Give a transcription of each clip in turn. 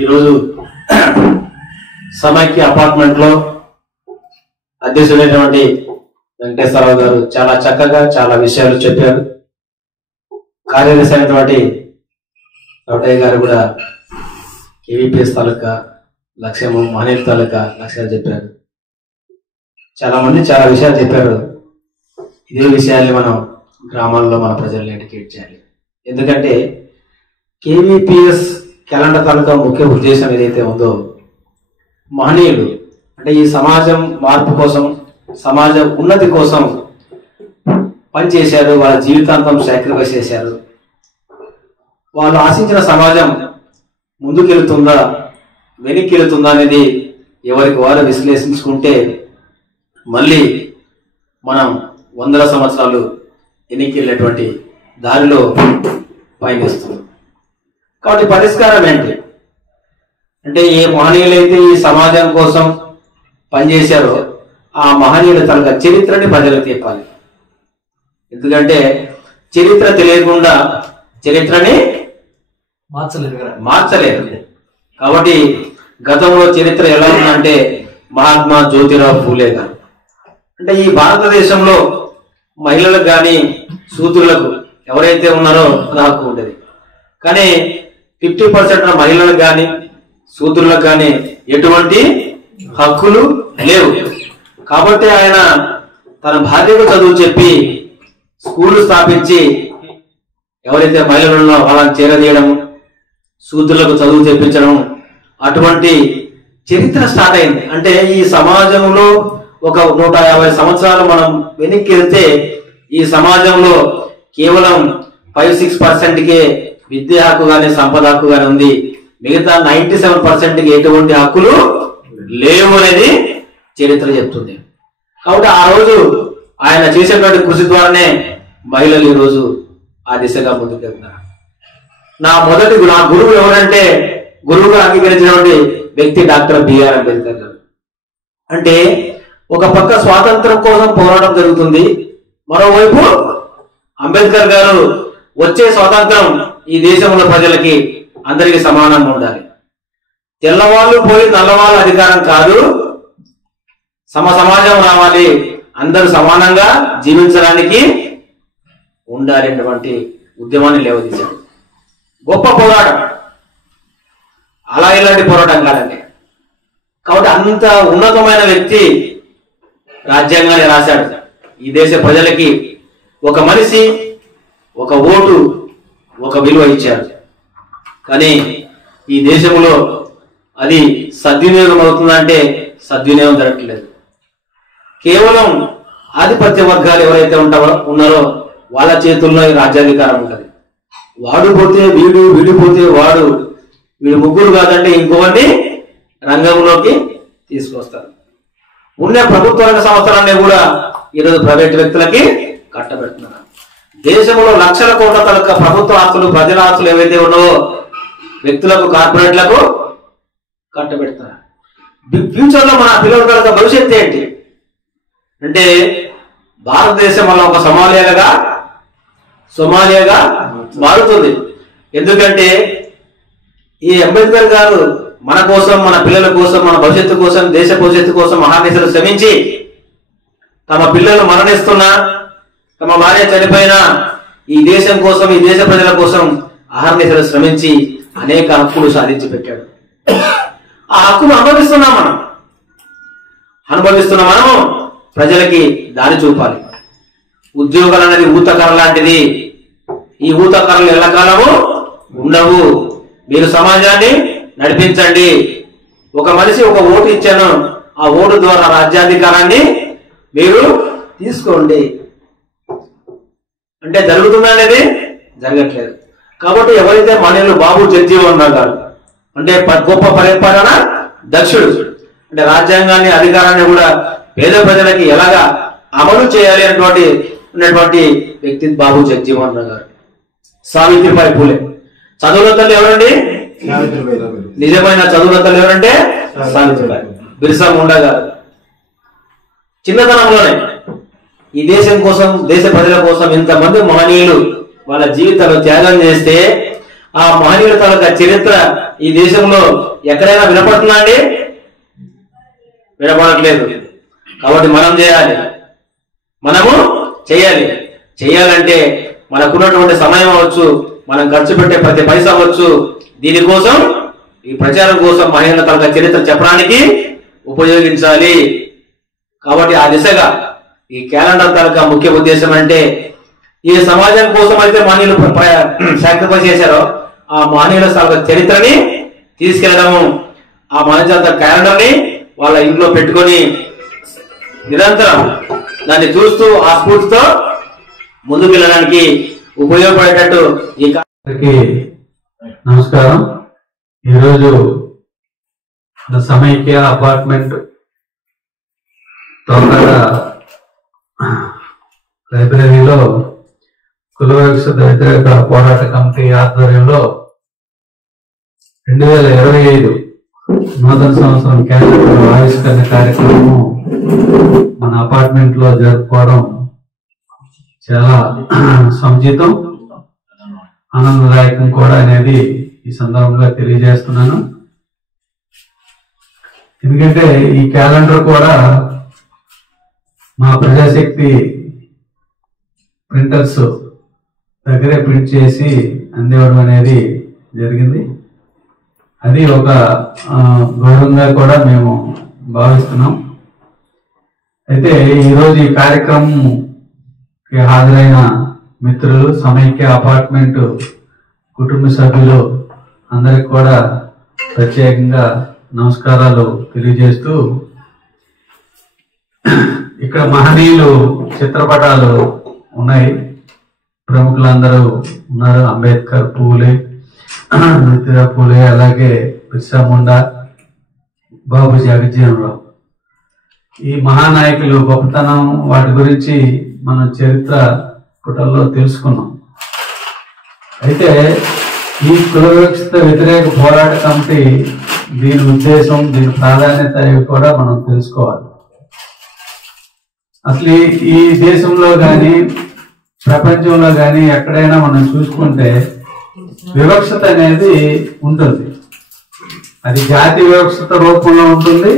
ఈరోజు సమైక్య అపార్ట్మెంట్ లో అధ్యక్షుడైనటువంటి వెంకటేశ్వరరావు గారు చాలా చక్కగా చాలా విషయాలు చెప్పారు. కార్యదర్శి అయినటువంటి రౌటయ్య గారు కూడా కేవీపీఎస్ తాలూకా లక్ష్యము, మహనీయుల తాలూకా లక్ష్యాలు చెప్పారు. చాలా మంది చాలా విషయాలు చెప్పారు. ఇదే విషయాన్ని మనం గ్రామాల్లో మన ప్రజల్ని ఎడ్యుకేట్ చేయాలి. ఎందుకంటే కేవీపీఎస్ క్యాలెండర్ తాలూకా ముఖ్య ఉద్దేశం ఏదైతే ఉందో, మహనీయులు అంటే ఈ సమాజం మార్పు కోసం, సమాజ ఉన్నతి కోసం పనిచేశారు. వాళ్ళ జీవితాంతం సాక్రిఫైస్ చేశారు. వాళ్ళు ఆశించిన సమాజం ముందుకెళ్తుందా వెనక్కి వెళుతుందా అనేది ఎవరికి వారు విశ్లేషించుకుంటే మళ్ళీ మనం వందల సంవత్సరాలు వెనక్కి వెళ్ళేటువంటి దారిలో పయనిస్తుంది. కాబట్టి పరిష్కారం ఏంటి అంటే, ఏ మహనీయులైతే ఈ సమాజం కోసం పనిచేశారో ఆ మహనీయుల తనక చరిత్రని ప్రజలకు చెప్పాలి. ఎందుకంటే చరిత్ర తెలియకుండా చరిత్రని మార్చలేదు. కాబట్టి గతంలో చరిత్ర ఎలా ఉందంటే, మహాత్మా జ్యోతిరావు ఫూలే గారు అంటే ఈ భారతదేశంలో మహిళలకు కానీ శూద్రులకు ఎవరైతే ఉన్నారో అది హక్కు ఉంటుంది. కానీ 50% మహిళలకు కానీ శూద్రులకు కానీ ఎటువంటి హక్కులు లేవు. కాబట్టి ఆయన తన భార్యకు చదువు చెప్పి స్కూళ్లు స్థాపించి ఎవరైతే మహిళలు ఉన్నారో వాళ్ళని చేరదీయడం, శూద్రులకు చదువు చెప్పించడం, అటువంటి చరిత్ర స్టార్ట్ అయింది. అంటే ఈ సమాజంలో ఒక 150 సంవత్సరాలు మనం వెనక్కి వెళ్తే ఈ సమాజంలో కేవలం 5-6%కే విద్యా హక్కు కానీ సంపద హక్కు కానీ ఉంది. మిగతా 97%కి ఎటువంటి హక్కులు లేవు అనేది చరిత్ర చెప్తుంది. కాబట్టి ఆ రోజు ఆయన చేసేటువంటి కృషి ద్వారానే మహిళలు ఈ రోజు ఆ దిశగా ముందుకు వెళ్తున్నారు. నా గురువు ఎవరంటే, గురువుగా అంగీకరించినటువంటి వ్యక్తి డాక్టర్ బిఆర్ అంబేద్కర్ గారు. అంటే ఒక పక్క స్వాతంత్రం కోసం పోరాటం జరుగుతుంది, మరోవైపు అంబేద్కర్ గారు వచ్చే స్వాతంత్రం ఈ దేశంలో ప్రజలకి అందరికీ సమానంగా ఉండాలి, తెల్లవాళ్ళు పోయి నల్లవాళ్ళ అధికారం కాదు, సమాజం రావాలి, అందరూ సమానంగా జీవించడానికి ఉండాలనేటువంటి ఉద్యమాన్ని లేవదీశారు. గొప్ప పోరాటం, అలా ఇలాంటి పోరాటం కాదండి. కాబట్టి అంత ఉన్నతమైన వ్యక్తి రాజ్యాంగాన్ని రాశాడు. ఈ దేశ ప్రజలకి ఒక మనిషి, ఒక ఓటు, ఒక విలువ ఇచ్చారు. కానీ ఈ దేశంలో అది సద్వినియోగం అవుతుందంటే సద్వినియోగం జరగట్లేదు. కేవలం ఆధిపత్య వర్గాలు ఎవరైతే ఉన్నారో వాళ్ళ చేతుల్లో ఈ రాజ్యాధికారం ఉంటుంది. వాడు పోతే వీడు, వీడిపోతే వాడు, వీడు ముగ్గురు కాదంటే ఇంకొకటి రంగంలోకి తీసుకొస్తారు. ఉన్న ప్రభుత్వ రంగ సంస్థలన్నీ కూడా ఈరోజు ప్రైవేట్ వ్యక్తులకి కట్టబెడుతున్నారు. దేశంలో లక్షల కోట్ల తలక ప్రభుత్వ ఆస్తులు, ప్రజల ఆస్తులు ఏవైతే ఉన్నావో వ్యక్తులకు, కార్పొరేట్లకు కట్టబెడుతున్నారు. ఫ్యూచర్ లో మన పిల్లల తలక భవిష్యత్తు ఏంటి అంటే, భారతదేశం వల్ల ఒక సోమాలియాగా మారుతుంది. ఎందుకంటే ఈ అంబేద్కర్ గారు మన కోసం, మన పిల్లల కోసం, మన భవిష్యత్తు కోసం, దేశ భవిష్యత్తు కోసం మహాదేశాలు శ్రమించి తమ పిల్లలు మరణిస్తున్నా, తమ భార్య చనిపోయినా ఈ దేశం కోసం, ఈ దేశ ప్రజల కోసం అహర్నిశలు శ్రమించి అనేక హక్కులు సాధించి పెట్టాడు. ఆ హక్కును అనుభవిస్తున్నాం మనము ప్రజలకి దారి చూపాలి. ఉద్యోగాలు అనేది ఊతకర్ర లాంటిది. ఈ ఊతకర్రలు ఎల్లకాలము ఉండవు. మీరు సమాజాన్ని నడిపించండి. ఒక మనిషి ఒక ఓటు ఇచ్చాను, ఆ ఓటు ద్వారా రాజ్యాధికారాన్ని మీరు తీసుకోండి అంటే జరుగుతుందా అనేది జరగట్లేదు. కాబట్టి ఎవరైతే మహనీయులు బాబు జగ్జీవన్ రావు గారు అంటే గొప్ప పరిపాలన దక్షుడు, అంటే రాజ్యాంగాన్ని, అధికారాన్ని కూడా పేద ప్రజలకి ఎలాగా అమలు చేయాలి ఉన్నటువంటి వ్యక్తి బాబు జగ్జీవన్ రావు గారు. సావిత్రిబాయి పూలే చదువుల తల్లి ఎవరండి? నిజమైన చదువుల తల్లి ఎవరంటే సావిత్రిబాయి. బిర్సా ముండా గారు చిన్నతనంలోనే ఈ దేశం కోసం, దేశ ప్రజల కోసం ఇంతమంది మహనీయులు వాళ్ళ జీవితాలు త్యాగం చేస్తే ఆ మహనీయుల తాలూకా చరిత్ర ఈ దేశంలో ఎక్కడైనా వినపడుతుందా అండి? వినపడట్లేదు. కాబట్టి మనం చేయాలంటే మనకున్నటువంటి సమయం అవ్వచ్చు, మనం ఖర్చు పెట్టే ప్రతి పైసా అవ్వచ్చు, దీనికోసం ఈ ప్రచారం కోసం మహనీయుల తాలూకా చరిత్ర చెప్పడానికి ఉపయోగించాలి. కాబట్టి ఆ దిశగా ఈ క్యాలెండర్ తాలూకా ముఖ్య ఉద్దేశం అంటే ఈ సమాజం కోసం అయితే మహనీయులు సాక్రిఫైస్ చేశారో ఆ మహనీయుల తాలూకా చరిత్రని తీసుకెళ్లడము, ఆ మహనీయుల క్యాలెండర్ ని వాళ్ళ ఇంట్లో పెట్టుకొని నిరంతరం దాన్ని చూస్తూ ఆ స్ఫూర్తితో ముందుకు వెళ్ళడానికి ఉపయోగపడేటట్టు ఈ నమస్కారం. ఈరోజు సమైక్య అపార్ట్మెంట్ తోకడ లైబ్రరీలో కుల వివక్షత వ్యతిరేక పోరాట కమిటీ ఆధ్వర్యంలో 2025 నూతన సంవత్సరం క్యాలెండర్ ఆవిష్కరణ కార్యక్రమం మన అపార్ట్మెంట్ లో జరుపుకోవడం చాలా సముచితం, ఆనందదాయకం కూడా అనేది ఈ సందర్భంగా తెలియజేస్తున్నాను. ఎందుకంటే ఈ క్యాలెండర్ కూడా మా ప్రజాశక్తి ప్రింటర్స్ దగ్గరే ప్రింట్ చేసి అందివ్వడం అనేది జరిగింది. అది ఒక గౌరవంగా కూడా మేము భావిస్తున్నాం. అయితే ఈరోజు ఈ కార్యక్రమంకి హాజరైన మిత్రులు, సమైక్య అపార్ట్మెంట్ కుటుంబ సభ్యులు అందరికి కూడా ప్రత్యేకంగా నమస్కారాలు తెలియజేస్తూ, ఇక్కడ మహనీయులు చిత్రపటాలు ఉన్నాయి, ప్రముఖులందరూ ఉన్నారు. అంబేద్కర్, పూలే, జ్యోతిరావు పూలే, అలాగే బిర్సా ముండా, బాబు జగజ్జీవనరావు. ఈ మహానాయకులు గొప్పతనం వాటి గురించి మనం చరిత్ర పుటల్లో తెలుసుకున్నాం. అయితే ఈ కుల వివక్షత వ్యతిరేక పోరాట కమిటీ దీని ఉద్దేశం, దీని ప్రాధాన్యత కూడా మనం తెలుసుకోవాలి. అసలు ఈ దేశంలో కానీ ప్రపంచంలో కానీ ఎక్కడైనా మనం చూసుకుంటే వివక్షత అనేది ఉంటుంది. అది జాతి వివక్షత రూపంలో ఉంటుంది,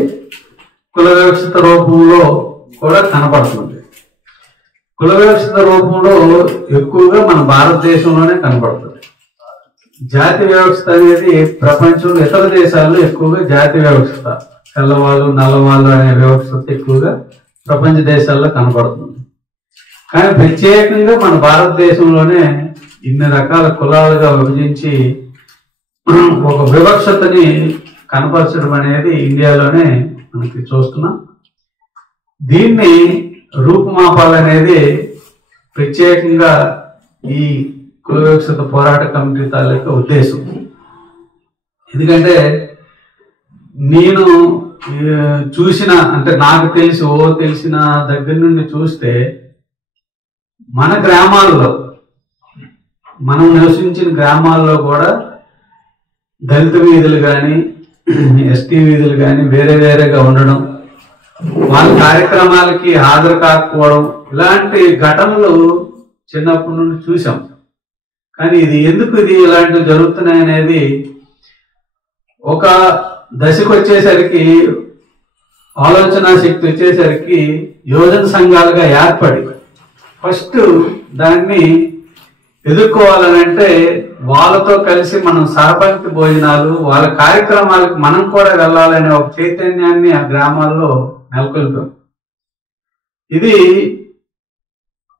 కుల వివక్షత రూపంలో కూడా కనపడుతుంది. కుల వివక్షత రూపంలో ఎక్కువగా మన భారతదేశంలోనే కనపడుతుంది. జాతి వివక్షత అనేది ప్రపంచంలో ఇతర దేశాల్లో ఎక్కువగా జాతి వివక్షత, తెల్లవాళ్ళు నల్లవాళ్ళు అనే వివక్షత ఎక్కువగా ప్రపంచ దేశాల్లో కనపడుతుంది. కానీ ప్రత్యేకంగా మన భారతదేశంలోనే ఇన్ని రకాల కులాలుగా విభజించి ఒక వివక్షతని కనపరచడం అనేది ఇండియాలోనే మనకి చూస్తున్నాం. దీన్ని రూపుమాపాలనేది ప్రత్యేకంగా ఈ కుల వివక్షత పోరాట కమిటీ తాలూకా ఉద్దేశం. ఎందుకంటే నేను చూసిన, అంటే నాకు తెలిసిన దగ్గర నుండి చూస్తే మన గ్రామాల్లో, మనం నివసించిన గ్రామాల్లో కూడా దళిత వీధులు కానీ ఎస్టీ వీధులు కానీ వేరే వేరేగా ఉండడం, వాళ్ళ కార్యక్రమాలకి హాజరు కాకపోవడం, ఇలాంటి ఘటనలు చిన్నప్పటి నుండి చూసాం. కానీ ఎందుకు ఇలాంటివి జరుగుతున్నాయి అనేది ఒక దశకు వచ్చేసరికి, ఆలోచన శక్తి వచ్చేసరికి యువజన సంఘాలుగా ఏర్పడి ఫస్ట్ దాన్ని ఎదుర్కోవాలనంటే వాళ్ళతో కలిసి మనం సహపంక్తి భోజనాలు, వాళ్ళ కార్యక్రమాలకు మనం కూడా వెళ్ళాలనే ఒక చైతన్యాన్ని ఆ గ్రామాల్లో నెలకొల్పాం. ఇది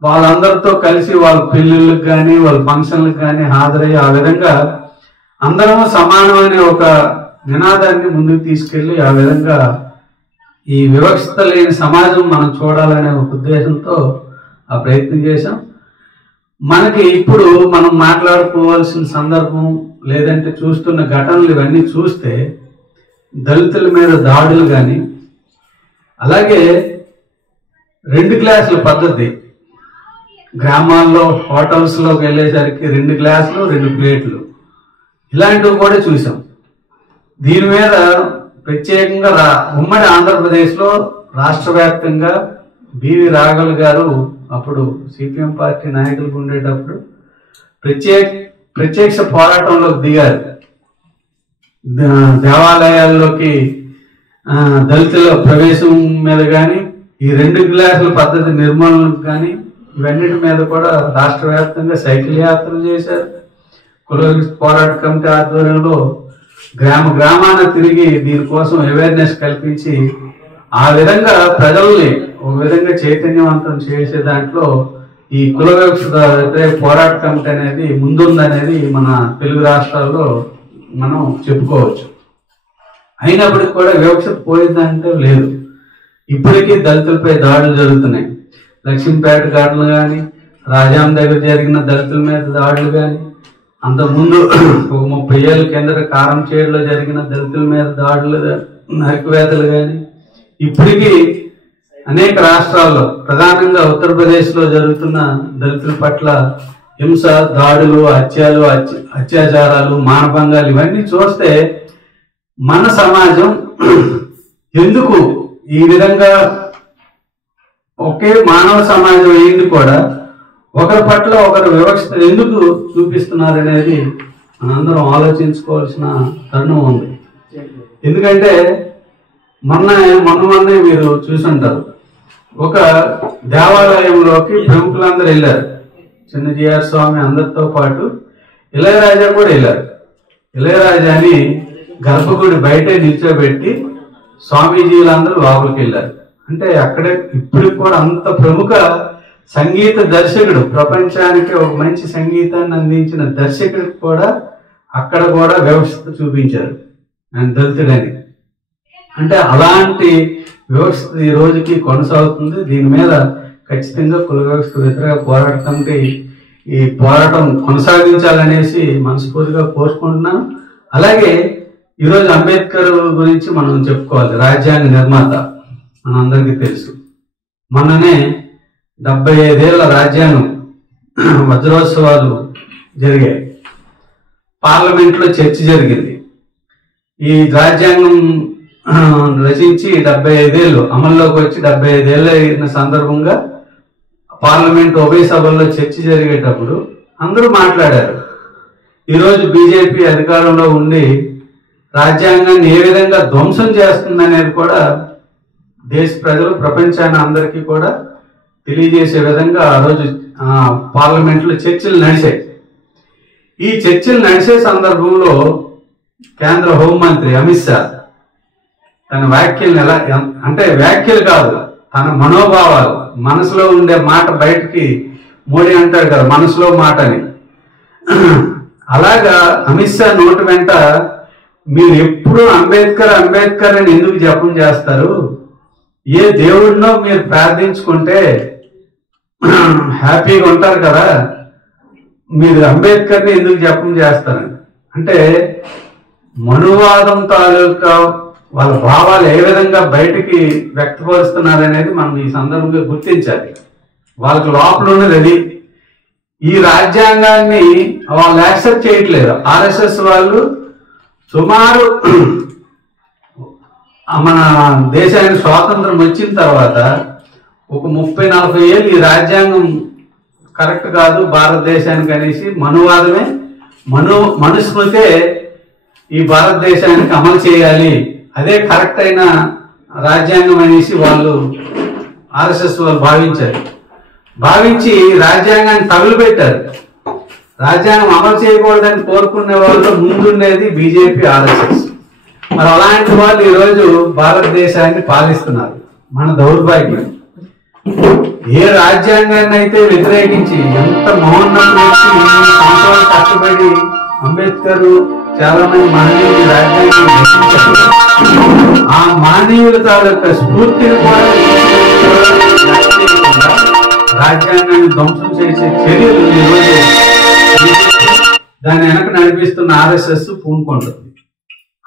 వాళ్ళందరితో కలిసి వాళ్ళ పెళ్లిళ్ళకి కానీ వాళ్ళ ఫంక్షన్లకు కానీ హాజరయ్యి ఆ విధంగా అందరము సమానమైన ఒక నినాదాన్ని ముందుకు తీసుకెళ్లి ఆ విధంగా ఈ వివక్షత లేని సమాజం మనం చూడాలనే ఒక ఉద్దేశంతో ఆ ప్రయత్నం చేశాం. మనకి ఇప్పుడు మనం మాట్లాడుకోవాల్సిన సందర్భం లేదంటే చూస్తున్న ఘటనలు ఇవన్నీ చూస్తే దళితుల మీద దాడులు కానీ, అలాగే 2 గ్లాసుల పద్ధతి, గ్రామాల్లో హోటల్స్ లోకి వెళ్ళేసరికి 2 గ్లాసులు 2 ప్లేట్లు, ఇలాంటివి కూడా చూసాం. దీని మీద ప్రత్యేకంగా ఉమ్మడి ఆంధ్రప్రదేశ్లో రాష్ట్ర వ్యాప్తంగా బివి రాఘవులు గారు అప్పుడు సిపిఎం పార్టీ నాయకులకు ఉండేటప్పుడు ప్రత్యక్ష పోరాటంలోకి దిగారు. దేవాలయాల్లోకి దళితుల ప్రవేశం మీద కానీ, ఈ 2 గ్లాసుల పద్ధతి నిర్మూలనకు కానీ, ఇవన్నిటి మీద కూడా రాష్ట్ర వ్యాప్తంగా సైకిల్ యాత్రలు చేశారు. కుల పోరాట కమిటీ ఆధ్వర్యంలో గ్రామాన తిరిగి దీనికోసం అవేర్నెస్ కల్పించి ఆ విధంగా ప్రజల్ని ఒక విధంగా చైతన్యవంతం చేసే దాంట్లో ఈ కుల వివక్ష వ్యతిరేక పోరాట కమిటీ అనేది ముందుందనేది మన తెలుగు రాష్ట్రాల్లో మనం చెప్పుకోవచ్చు. అయినప్పటికీ కూడా వివక్షత పోయిందంటే లేదు. ఇప్పటికీ దళితులపై దాడులు జరుగుతున్నాయి. లక్ష్మీపేట ఘటనలు కానీ, రాజాం దగ్గర జరిగిన దళితుల మీద దాడులు కానీ, అంతకుముందు ఒక 30 ఏళ్ళ కిందట కారంచేడులో జరిగిన దళితుల మీద దాడులు, నరికివేతలు కానీ, ఇప్పటికీ అనేక రాష్ట్రాల్లో ప్రధానంగా ఉత్తరప్రదేశ్లో జరుగుతున్న దళితుల పట్ల హింస, దాడులు, హత్యలు, అత్యాచారాలు, మానభంగాలు ఇవన్నీ చూస్తే మన సమాజం ఎందుకు ఈ విధంగా ఒకే మానవ సమాజం అయింది కూడా ఒకరి పట్ల ఒకరు వివక్షత ఎందుకు చూపిస్తున్నారనేది మనందరం ఆలోచించుకోవాల్సిన తరుణం ఉంది. ఎందుకంటే మొన్న మీరు చూసుంటారు, ఒక దేవాలయంలోకి ప్రముఖులందరూ వెళ్ళారు. చిన్నజీఆర్ స్వామి అందరితో పాటు ఇళయరాజా కూడా వెళ్ళారు. ఇళయరాజాని గర్భగుడి బయటే నిల్చోబెట్టి స్వామీజీలందరూ లోపలికి వెళ్ళారు. అంటే అక్కడే ఇప్పటికి కూడా అంత ప్రముఖ సంగీత దర్శకుడు, ప్రపంచానికి ఒక మంచి సంగీతాన్ని అందించిన దర్శకుడికి కూడా అక్కడ కూడా వివక్షత చూపించారు ఆయన దళితుడని. అంటే అలాంటి వివక్షత ఈ రోజుకి కొనసాగుతుంది. దీని మీద ఖచ్చితంగా కుల వివక్షత వ్యతిరేక పోరాట కమిటీ ఈ పోరాటం కొనసాగించాలనేసి మనస్ఫూర్తిగా కోరుకుంటున్నాను. అలాగే ఈరోజు అంబేద్కర్ గురించి మనం చెప్పుకోవాలి. రాజ్యాంగ నిర్మాత మనందరికీ తెలుసు. మొన్ననే 75 ఏళ్ల రాజ్యాంగం వజ్రోత్సవాలు జరిగాయి. పార్లమెంట్లో చర్చ జరిగింది. ఈ రాజ్యాంగం రచించి 75 ఏళ్ళు అమల్లోకి వచ్చి 75 ఏళ్ళు అయిన సందర్భంగా పార్లమెంట్ ఉభయ సభల్లో చర్చ జరిగేటప్పుడు అందరూ మాట్లాడారు. ఈరోజు బీజేపీ అధికారంలో ఉండి రాజ్యాంగాన్ని ఏ విధంగా ధ్వంసం చేస్తుందనేది కూడా దేశ ప్రజలు, ప్రపంచాన్ని అందరికీ కూడా తెలియజేసే విధంగా ఆ రోజు పార్లమెంట్లో చర్చలు నడిచాయి. ఈ చర్చలు నడిచే సందర్భంలో కేంద్ర హోంమంత్రి అమిత్ షా తన వ్యాఖ్యలను ఎలా, అంటే వ్యాఖ్యలు కాదు, తన మనోభావాలు, మనసులో ఉండే మాట బయటికి మోడీ అంటాడు కదా మనసులో మాట అని, అలాగా అమిత్ షా నోటి వెంట మీరు ఎప్పుడు అంబేద్కర్ అంబేద్కర్ అని ఎందుకు జపం చేస్తారు? ఏ దేవుడినో మీరు ప్రార్థించుకుంటే హ్యాపీగా ఉంటారు కదా, మీరు అంబేద్కర్ని ఎందుకు జపం చేస్తారని. అంటే మనువాదం తాలూకా వాళ్ళ భావాలు ఏ విధంగా బయటికి వ్యక్తపరుస్తున్నారనేది మనం ఈ సందర్భంగా గుర్తించాలి. వాళ్ళకి లోపల ఉన్నది అది. ఈ రాజ్యాంగాన్ని వాళ్ళు యాక్సెప్ట్ చేయట్లేదు. ఆర్ఎస్ఎస్ వాళ్ళు సుమారు మన దేశానికి స్వాతంత్రం వచ్చిన తర్వాత ఒక 30-40 ఏళ్ళు ఈ రాజ్యాంగం కరెక్ట్ కాదు భారతదేశానికి అనేసి మనువాదమే, మనుస్మృతే ఈ భారతదేశానికి అమలు చేయాలి, అదే కరెక్ట్ అయిన రాజ్యాంగం అనేసి వాళ్ళు ఆర్ఎస్ఎస్ వాళ్ళు భావించి రాజ్యాంగాన్ని తగులుపెట్టారు. రాజ్యాంగం అమలు చేయకూడదని కోరుకునే వాళ్ళు ముందుండేది బీజేపీ, ఆర్ఎస్ఎస్. మరి అలాంటి వాళ్ళు ఈరోజు భారతదేశాన్ని పాలిస్తున్నారు. మన దౌర్భాగ్యం. ఏ రాజ్యాంగాన్ని అయితే వ్యతిరేకించి ఎంత మహోన్నత సంవత్సరాలు కష్టపడి అంబేద్కర్ చాలా మంది మహనీయులు రాజ్యాంగాన్ని రచించారు. ఆ మహనీయుల తాలూకా స్ఫూర్తిని కూడా రాజ్యాంగాన్ని ధ్వంసం చేసే చర్యలు ఈరోజు దాన్ని వెనక నడిపిస్తున్న ఆర్ఎస్ఎస్ పూనుకుంటుంది.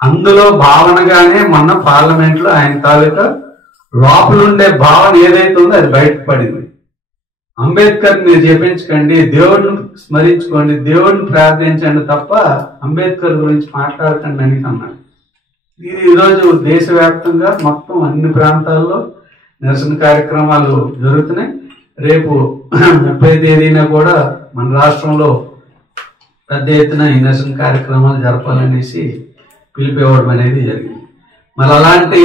అందులో భావనగానే మొన్న పార్లమెంట్ లో ఆయన తాలూకా లోపలుండే భావన ఏదైతే ఉందో అది బయటపడింది. అంబేద్కర్ మీరు జపించకండి, దేవుడిని స్మరించుకోండి, దేవుడిని ప్రార్థించండి తప్ప అంబేద్కర్ గురించి మాట్లాడకండి అని అన్నాడు. ఇది ఈరోజు దేశవ్యాప్తంగా మొత్తం అన్ని ప్రాంతాల్లో నిరసన కార్యక్రమాలు జరుగుతున్నాయి. రేపు 30వ తేదీన కూడా మన రాష్ట్రంలో పెద్ద ఎత్తున ఈ నిరసన కార్యక్రమాలు జరపాలనేసి పిలిపివ్వడం అనేది జరిగింది. మరి అలాంటి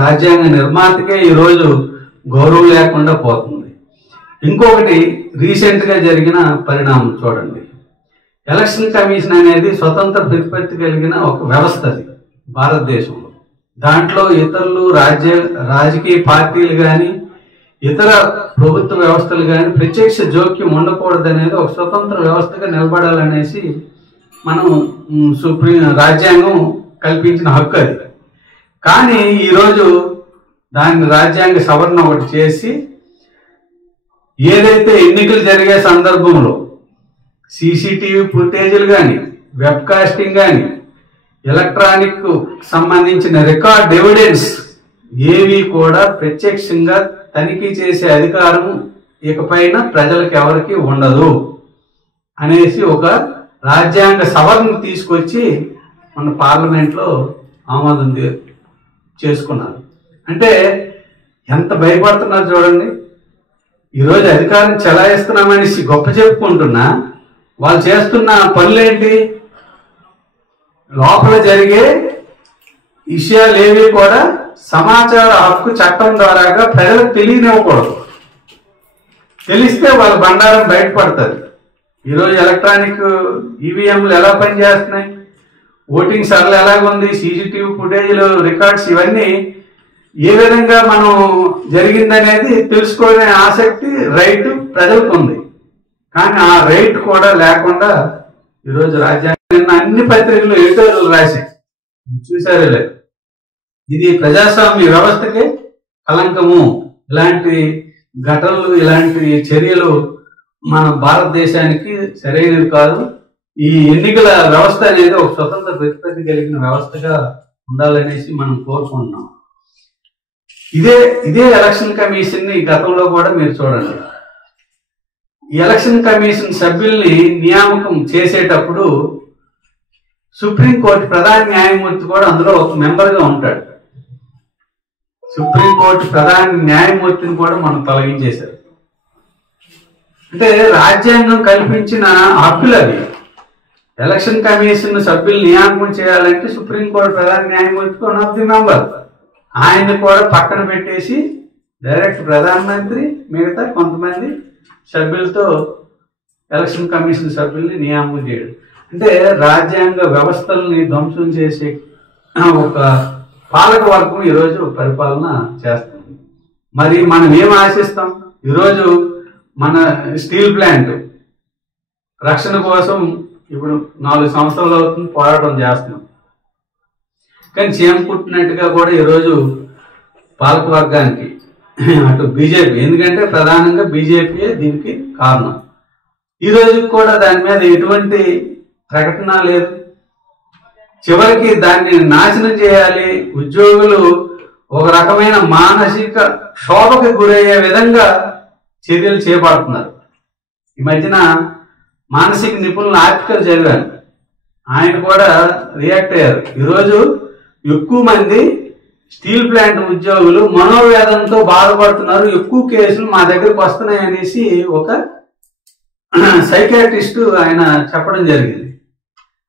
రాజ్యాంగ నిర్మాతకే ఈరోజు గౌరవం లేకుండా పోతుంది. ఇంకొకటి రీసెంట్గా జరిగిన పరిణామం చూడండి. ఎలక్షన్ కమిషన్ అనేది స్వతంత్ర ప్రతిపత్తి కలిగిన ఒక వ్యవస్థ అది భారతదేశంలో. దాంట్లో ఇతరులు రాజకీయ పార్టీలు కానీ ఇతర ప్రభుత్వ వ్యవస్థలు కానీ ప్రత్యక్ష జోక్యం ఉండకూడదు అనేది ఒక స్వతంత్ర వ్యవస్థగా నిలబడాలనేసి మనం రాజ్యాంగం కల్పించిన హక్కు అది. కానీ ఈరోజు దాన్ని రాజ్యాంగ సవరణ ఒకటి చేసి ఏదైతే ఎన్నికలు జరిగే సందర్భంలో సీసీటీవీ ఫుటేజీలు కానీ వెబ్కాస్టింగ్ కానీ ఎలక్ట్రానిక్ సంబంధించిన రికార్డ్ ఎవిడెన్స్ ఏవి కూడా ప్రత్యక్షంగా తనిఖీ చేసే అధికారం ఇకపైన ప్రజలకు ఎవరికి ఉండదు అనేసి ఒక రాజ్యాంగ సవరణ తీసుకొచ్చి మన పార్లమెంట్లో ఆమోదం చేసుకున్నారు. అంటే ఎంత భయపడుతున్నారు చూడండి. ఈరోజు అధికారం చెలాయిస్తున్నామనేసి గొప్ప చెప్పుకుంటున్నా వాళ్ళు చేస్తున్న పనులేంటి? లోపల జరిగే విషయాలు ఏవి కూడా సమాచార హక్కు చట్టం ద్వారాగా ప్రజలకు తెలియనివ్వకూడదు. తెలిస్తే వాళ్ళ బండారం బయటపడుతుంది. ఈరోజు ఎలక్ట్రానిక్ ఈవీఎంలు ఎలా పనిచేస్తున్నాయి, ఓటింగ్ సరళ ఎలాగుంది, సీసీటీవీ ఫుటేజ్లు రికార్డ్స్ ఇవన్నీ ఏ విధంగా మనం జరిగిందనేది తెలుసుకునే ఆసక్తి రైట్ ప్రజలకు ఉంది. కానీ ఆ రైట్ కూడా లేకుండా ఈరోజు రాజ్యాంగం అన్ని పత్రికలు ఎడిటోరియల్ రాశాయి, చూసారే లేదు. ఇది ప్రజాస్వామ్య వ్యవస్థకే కలంకము. ఇలాంటి ఘటనలు ఇలాంటి చర్యలు మన భారతదేశానికి సరైనది కాదు. ఈ ఎన్నికల వ్యవస్థ అనేది ఒక స్వతంత్ర ప్రతిపత్తి కలిగిన వ్యవస్థగా ఉండాలనేసి మనం కోరుకుంటున్నాం. ఇదే ఎలక్షన్ కమిషన్ ని గతంలో కూడా మీరు చూడండి. ఈ ఎలక్షన్ కమిషన్ సభ్యుల్ని నియామకం చేసేటప్పుడు సుప్రీంకోర్టు ప్రధాన న్యాయమూర్తి కూడా అందులో ఒక మెంబర్గా ఉంటాడు. సుప్రీంకోర్టు ప్రధాన న్యాయమూర్తిని కూడా మనం తొలగించేశారు. అంటే రాజ్యాంగం కల్పించిన హక్కులు అవి. ఎలక్షన్ కమిషన్ సభ్యులు నియామకం చేయాలంటే సుప్రీంకోర్టు ప్రధాన న్యాయమూర్తి వన్ ఆఫ్ ది మెంబర్. ఆయన్ని కూడా పక్కన పెట్టేసి డైరెక్ట్ ప్రధానమంత్రి మిగతా కొంతమంది సభ్యులతో ఎలక్షన్ కమిషన్ సభ్యుల్ని నియామకం చేయడం అంటే రాజ్యాంగ వ్యవస్థల్ని ధ్వంసం చేసే ఒక పాలక వర్గం ఈరోజు పరిపాలన చేస్తుంది. మరి మనం ఏం ఆశిస్తాం? ఈరోజు మన స్టీల్ ప్లాంట్ రక్షణ కోసం ఇప్పుడు 4 సంవత్సరాలు అవుతుంది పోరాటం చేస్తున్నాం. కానీ చీమ పుట్టినట్టుగా కూడా ఈరోజు పాలక వర్గానికి అటు బీజేపీ, ఎందుకంటే ప్రధానంగా బీజేపీయే దీనికి కారణం. ఈ రోజు కూడా దాని మీద ఎటువంటి ప్రకటన లేదు. చివరికి దాన్ని నాశనం చేయాలి, ఉద్యోగులు ఒక రకమైన మానసిక క్షోభకు గురయ్యే విధంగా చర్యలు చేపడుతున్నారు. ఈ మధ్యన మానసిక నిపుణుల ఆర్టికల్ చదివాను, ఆయన కూడా రియాక్ట్ అయ్యారు. ఈరోజు ఎక్కువ మంది స్టీల్ ప్లాంట్ ఉద్యోగులు మనోవేదనతో బాధపడుతున్నారు, ఎక్కువ కేసులు మా దగ్గరకు వస్తున్నాయి అనేసి ఒక సైకాట్రిస్ట్ ఆయన చెప్పడం జరిగింది.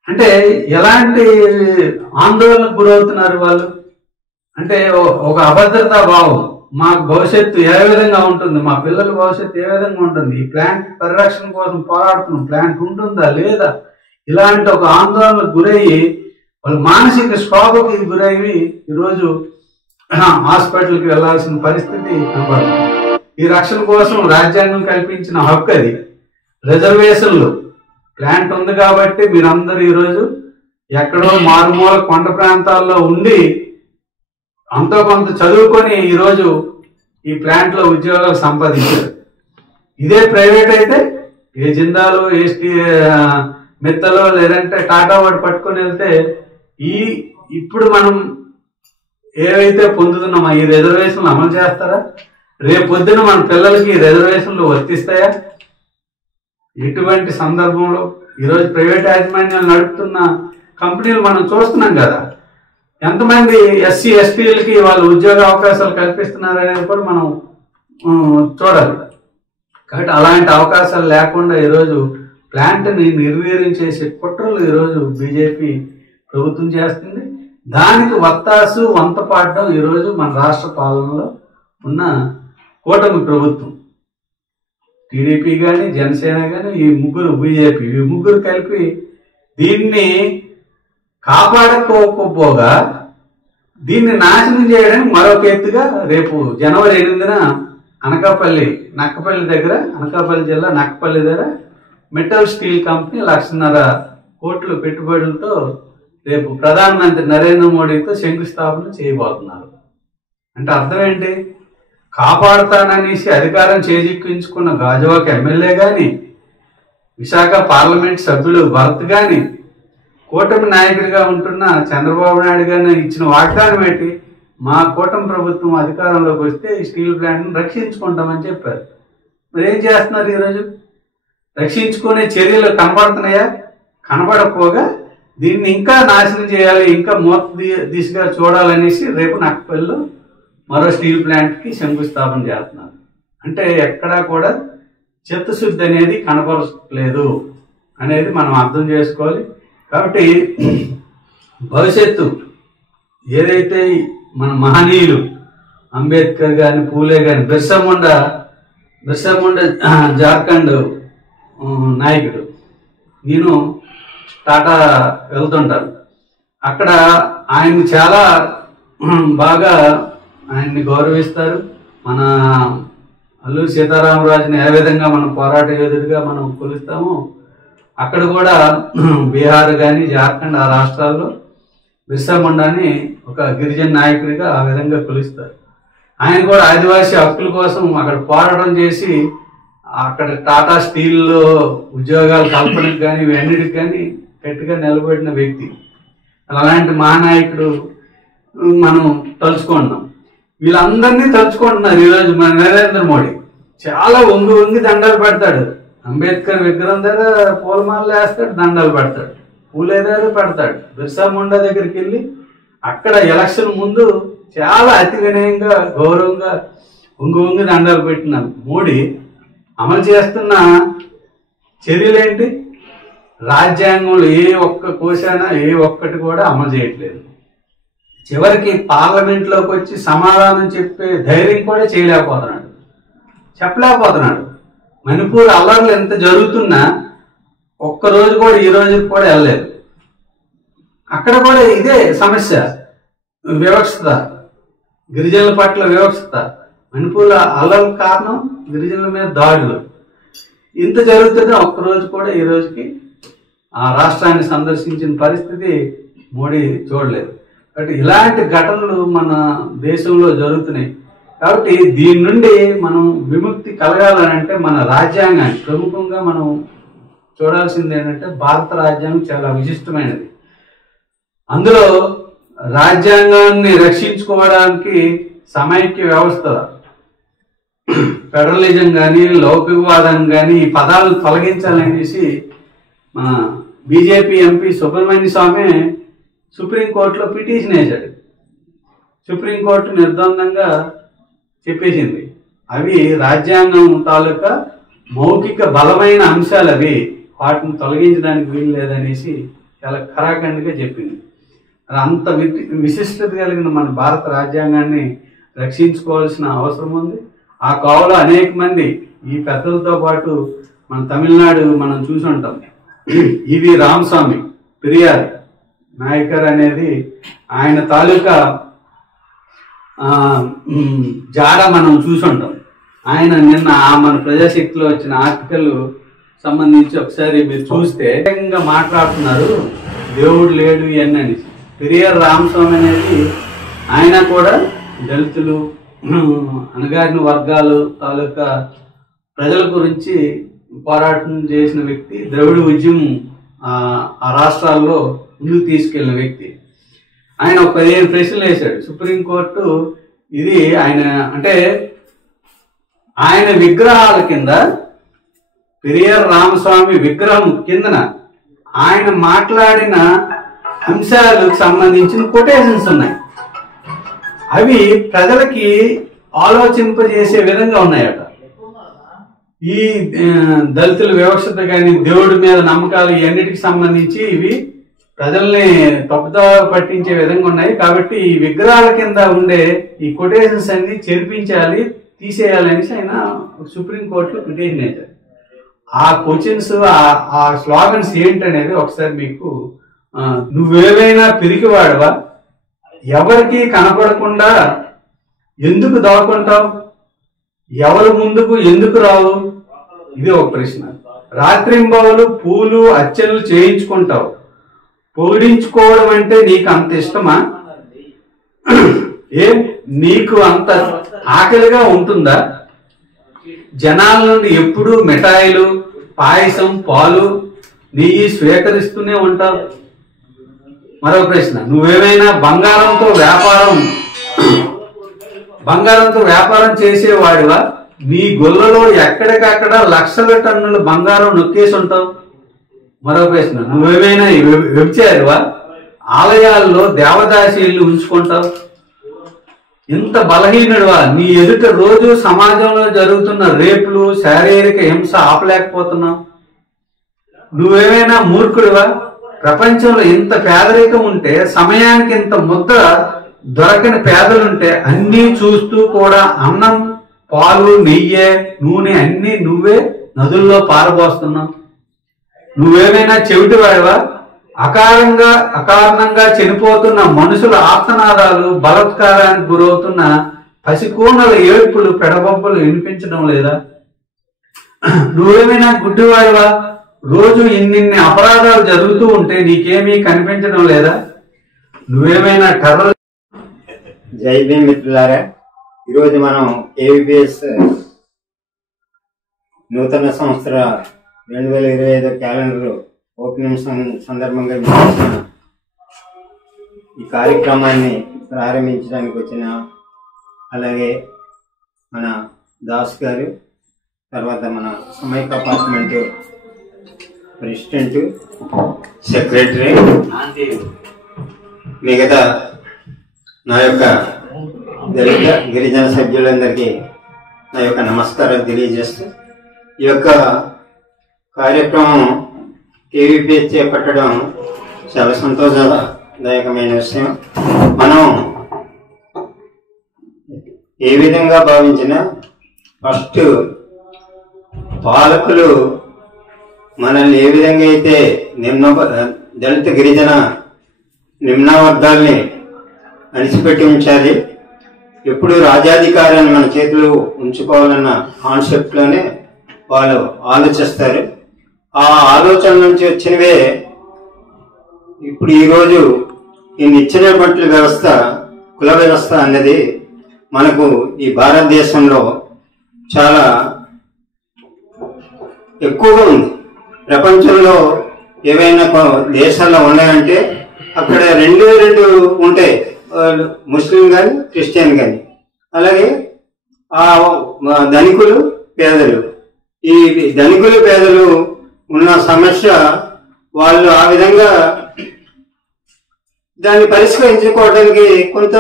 అంటే ఎలాంటి ఆందోళనకు గురవుతున్నారు వాళ్ళు అంటే ఒక అభద్రతా భావం. మా భవిష్యత్తు ఏ విధంగా ఉంటుంది, మా పిల్లల భవిష్యత్తు ఏ విధంగా ఉంటుంది, ఈ ప్లాంట్ పరిరక్షణ కోసం పోరాడుతున్నాం, ప్లాంట్ ఉంటుందా లేదా, ఇలాంటి ఒక ఆందోళనకు గురయ్యి వాళ్ళు మానసిక క్షోభకి గురయ్యి ఈరోజు హాస్పిటల్కి వెళ్లాల్సిన పరిస్థితి కనబడుతుంది. ఈ రక్షణ కోసం రాజ్యాంగం కల్పించిన హక్కు అది. రిజర్వేషన్లు ప్లాంట్ ఉంది కాబట్టి మీరందరూ ఈరోజు ఎక్కడో మారుమూల కొండ ప్రాంతాల్లో ఉండి అంతో కొంత చదువుకొని ఈరోజు ఈ ప్లాంట్ లో ఉద్యోగాలు సంపాదించారు. ఇదే ప్రైవేట్ అయితే ఏ జిందాలు మెత్తలో లేదంటే టాటా వాడు పట్టుకొని వెళ్తే ఇప్పుడు మనం ఏవైతే పొందుతున్నామో ఈ రిజర్వేషన్లు అమలు చేస్తారా? రేపు పొద్దున మన పిల్లలకి రిజర్వేషన్లు వర్తిస్తాయా? ఎటువంటి సందర్భంలో ఈరోజు ప్రైవేట్ యాజమాన్యాలు నడుపుతున్న కంపెనీలు మనం చూస్తున్నాం కదా, ఎంతమంది ఎస్సీ ఎస్టీలకి వాళ్ళు ఉద్యోగ అవకాశాలు కల్పిస్తున్నారు అనేది కూడా మనం చూడాలి. కాబట్టి అలాంటి అవకాశాలు లేకుండా ఈరోజు ప్లాంట్ని నిర్వీర్యం చేసే కుట్రలు ఈరోజు బీజేపీ ప్రభుత్వం చేస్తుంది. దానికి వత్తాసు వంత పాడడం ఈరోజు మన రాష్ట్ర పాలనలో ఉన్న కూటమి ప్రభుత్వం, టీడీపీ కానీ జనసేన కానీ ఈ ముగ్గురు బీజేపీ, ఈ ముగ్గురు కలిపి దీన్ని కాపాడకపోగా దీన్ని నాశనం చేయడానికి మరొక ఎత్తుగా రేపు జనవరి 8న నక్కపల్లి దగ్గర, అనకాపల్లి జిల్లా నక్కపల్లి దగ్గర మెటల్ స్టీల్ కంపెనీ 1,50,000 కోట్ల పెట్టుబడులతో రేపు ప్రధానమంత్రి నరేంద్ర మోడీతో శంకుస్థాపన చేయబోతున్నారు. అంటే అర్థం ఏంటి? కాపాడుతాననేసి అధికారం చేజిక్కించుకున్న గాజువాక ఎమ్మెల్యే కానీ, విశాఖ పార్లమెంట్ సభ్యులు భరత్ కానీ, కూటమి నాయకుడిగా ఉంటున్న చంద్రబాబు నాయుడు గారిని ఇచ్చిన వాగ్దానం ఏంటి? మా కూటమి ప్రభుత్వం అధికారంలోకి వస్తే ఈ స్టీల్ ప్లాంట్ని రక్షించుకుంటామని చెప్పారు. మరి ఏం చేస్తున్నారు? ఈరోజు రక్షించుకునే చర్యలు కనబడుతున్నాయా? కనబడకపోగా దీన్ని ఇంకా నాశనం చేయాలి, ఇంకా మూత దిశగా చూడాలనేసి రేపు నక్కపల్లిలో మరో స్టీల్ ప్లాంట్కి శంకుస్థాపన చేస్తున్నారు. అంటే ఎక్కడా కూడా చిత్తశుద్ధి అనేది కనపడలేదు అనేది మనం అర్థం చేసుకోవాలి. కాబట్టి భవిష్యత్తు ఏదైతే మన మహనీయులు అంబేద్కర్ గాని, పూలే గాని, బిర్సా ముండా జార్ఖండ్ నాయకుడు, నేను టాటా వెళ్తుంటాను, అక్కడ ఆయన్ని చాలా బాగా ఆయన్ని గౌరవిస్తారు. మన అల్లూరి సీతారామరాజుని ఏ విధంగా మనం పోరాట యోధుడిగా మనం కొలుస్తామో అక్కడ కూడా బీహార్ కానీ జార్ఖండ్ ఆ రాష్ట్రాల్లో బిర్సా ముండాని ఒక గిరిజన నాయకుడిగా ఆ విధంగా కొలుస్తారు. ఆయన కూడా ఆదివాసీ హక్కుల కోసం అక్కడ పోరాటం చేసి అక్కడ టాటా స్టీల్లో ఉద్యోగాల కల్పనకు కానీ ఇవన్నిటికి కానీ గట్టిగా నిలబడిన వ్యక్తి. అలాంటి మహానాయకుడు మనం తలుచుకుంటున్నాం. వీళ్ళందరినీ తలుచుకుంటున్నారు ఈరోజు మన నరేంద్ర మోడీ. చాలా వంగి దండాలు పెడతాడు. అంబేద్కర్ విగ్రహం దగ్గర పూలమాలలు వేస్తాడు, దండాలు పెడతాడు, పూలే దగ్గర పెడతాడు. బిర్సా ముండా దగ్గరికి వెళ్ళి అక్కడ ఎలక్షన్ ముందు చాలా అతి వినయంగా గౌరవంగా వంగి దండాలు పెట్టిన మోడీ అమలు చేస్తున్న చర్యలేంటి? రాజ్యాంగంలో ఏ ఒక్క కోశాన ఏ ఒక్కటి కూడా అమలు చేయట్లేదు. చివరికి పార్లమెంట్లోకి వచ్చి సమాధానం చెప్పే ధైర్యం కూడా చెప్పలేకపోతున్నాడు. మణిపూర్ అల్లర్లు ఎంత జరుగుతున్నా ఒక్కరోజు కూడా ఈ రోజు కూడా వెళ్ళలేదు. అక్కడ కూడా ఇదే సమస్య, వివక్షత, గిరిజనుల పట్ల వివక్షత. మణిపూర్ అల్లర్ల కారణం గిరిజనుల మీద దాడులు. ఇంత జరుగుతున్నా ఒక్కరోజు కూడా ఈ రోజుకి ఆ రాష్ట్రాన్ని సందర్శించిన పరిస్థితి మోడీ చూడలేదు. కాబట్టి ఇలాంటి ఘటనలు మన దేశంలో జరుగుతున్నాయి. కాబట్టి దీని నుండి మనం విముక్తి కలగాలనంటే మన రాజ్యాంగాన్ని ప్రముఖంగా మనం చూడాల్సింది ఏంటంటే భారత రాజ్యాంగం చాలా విశిష్టమైనది. అందులో రాజ్యాంగాన్ని రక్షించుకోవడానికి సమైక్య వ్యవస్థ, ఫెడరలిజం కానీ లౌకికవాదం కానీ ఈ పదాలను తొలగించాలనేసి మన బీజేపీ ఎంపీ సుబ్రహ్మణ్య స్వామి సుప్రీంకోర్టులో పిటిషన్ వేశాడు. సుప్రీంకోర్టు నిర్ద్వందంగా చెప్పేసింది అవి రాజ్యాంగం తాలూకా మౌఖిక బలమైన అంశాలు, అవి వాటిని తొలగించడానికి వీలు లేదనేసి చాలా ఖరాఖండిగా చెప్పింది. అంత విశిష్టత కలిగిన మన భారత రాజ్యాంగాన్ని రక్షించుకోవాల్సిన అవసరం ఉంది. ఆ కోవలో అనేక మంది ఈ పెద్దలతో పాటు మన తమిళనాడు మనం చూసి ఉంటాం. ఈవి రామస్వామి పెరియార్ నాయకర్ అనేది ఆయన తాలూకా జాడ మనం చూసుంటాం. ఆయన నిన్న మన ప్రజాశక్తిలో వచ్చిన ఆర్టికల్ సంబంధించి ఒకసారి మీరు చూస్తే మాట్లాడుతున్నారు, దేవుడు లేడు ఇవన్నీ. పెరియార్ రామస్వామి అనేది ఆయన కూడా దళితులు, అణగారిన వర్గాలు తాలూకా ప్రజల గురించి పోరాటం చేసిన వ్యక్తి, ద్రవిడ ఉద్యమం ఆ రాష్ట్రాల్లో ముందుకు తీసుకెళ్లిన వ్యక్తి. ఆయన ఒక 15 ప్రశ్నలు వేశాడు. సుప్రీంకోర్టు ఇది ఆయన విగ్రహాల కింద, పెరియార్ రామస్వామి విగ్రహం కిందన ఆయన మాట్లాడిన అంశాలకు సంబంధించిన కొటేషన్స్ ఉన్నాయి. అవి ప్రజలకి ఆలోచింపజేసే విధంగా ఉన్నాయట. ఈ దళితుల వివక్షత కానీ దేవుడి మీద నమ్మకాలు ఇవన్నిటికి సంబంధించి ఇవి ప్రజల్ని తప్పుదో పట్టించే విధంగా ఉన్నాయి. కాబట్టి ఈ విగ్రహాల కింద ఉండే ఈ కొటేషన్స్ అన్ని చెరిపించాలి, తీసేయాలనేసి ఆయన సుప్రీంకోర్టులో పిటిషన్ వేశారు. ఆ క్వశ్చన్స్ ఆ స్లోగన్స్ ఏంటనేది ఒకసారి మీకు, నువ్వేమైనా పిరికివాడవా, ఎవరికి కనపడకుండా ఎందుకు దాక్కుంటావు, ఎవరు ముందుకు ఎందుకు రావు, ఇది ఒక ప్రశ్న. రాత్రింబవలు పూలు అర్చనలు చేయించుకుంటావు, పొగిడించుకోవడం అంటే నీకు అంత ఇష్టమా? నీకు అంత ఆకలిగా ఉంటుందా? జనాల నుండి ఎప్పుడు మిఠాయిలు, పాయసం, పాలు, నెయ్యి స్వీకరిస్తూనే ఉంటావు. మరో ప్రశ్న, నువ్వేమైనా బంగారంతో వ్యాపారం చేసేవాడివా? నీ గొల్లలో ఎక్కడికక్కడ లక్షల టన్నుల బంగారం నొక్కేసి ఉంటావు. మరో ప్రశ్న, నువ్వేమైనా వ్యభిచారివా? ఆలయాల్లో దేవదాసీలు ఉంచుకుంటావు. ఇంత బలహీనుడివా? నీ ఎదుట రోజు సమాజంలో జరుగుతున్న రేపులు, శారీరక హింస ఆపలేకపోతున్నావు. నువ్వేమైనా మూర్ఖుడివా? ప్రపంచంలో ఇంత పేదరికం ఉంటే, సమయానికి ఇంత ముద్ద దొరకని పేదలుంటే, అన్నీ చూస్తూ కూడా అన్నం, పాలు, నెయ్యి, నూనె అన్నీ నువ్వే నదుల్లో పారబోస్తున్నావు. నువ్వేమైనా చెవిటివాడివా? అకారణంగా చనిపోతున్న మనుషుల ఆర్తనాదాలు, బలత్కారానికి గురవుతున్న పసికూనల ఏడుపులు, పెడబొబ్బలు వినిపించడం లేదా? నువ్వేమైనా గుడ్డివాడివా? రోజు ఇన్నిన్ని అపరాధాలు జరుగుతూ ఉంటే నీకేమీ కనిపించడం లేదా? నువ్వేమైనా టెర్రర్. జై భీమ్ మిత్రులారా, ఈరోజు మనం KVPS నూతన సంవత్సర 2025 క్యాలెండర్ ఓపెనింగ్ సందర్భంగా ఈ కార్యక్రమాన్ని ప్రారంభించడానికి వచ్చిన, అలాగే మన దాస్ గారు, తర్వాత మన సమైక్ అపార్ట్మెంట్ ప్రెసిడెంట్, సెక్రటరీ, మిగతా నా యొక్క దళిత గిరిజన సభ్యులందరికీ నా యొక్క నమస్కారాలు తెలియజేస్తూ, ఈ యొక్క కార్యక్రమం KVPS చేపట్టడం చాలా సంతోషదాయకమైన విషయం. మనం ఏ విధంగా భావించినా ఫస్ట్ పాలకులు మనల్ని ఏ విధంగా అయితే దళిత గిరిజన నిమ్న వర్గాల్ని అణిచిపెట్టి ఉంచాలి, ఎప్పుడు రాజ్యాధికారాన్ని మన చేతిలో ఉంచుకోవాలన్న కాన్సెప్ట్ లోనే వాళ్ళు ఆలోచిస్తారు. ఆ ఆలోచన నుంచి వచ్చినవే ఇప్పుడు ఈరోజు ఈ నిచ్చెనపట్ల వ్యవస్థ, కుల వ్యవస్థ అన్నది మనకు ఈ భారతదేశంలో చాలా ఎక్కువగా ఉంది. ప్రపంచంలో ఏవైనా దేశాల్లో ఉన్నాయంటే అక్కడ రెండు ఉంటాయి, ముస్లిం కానీ క్రిస్టియన్ కానీ. అలాగే ఆ ధనికులు, పేదలు. ఈ ధనికులు, పేదలు ఉన్న సమస్య వాళ్ళు ఆ విధంగా దాన్ని పరిష్కరించుకోవడానికి కొంత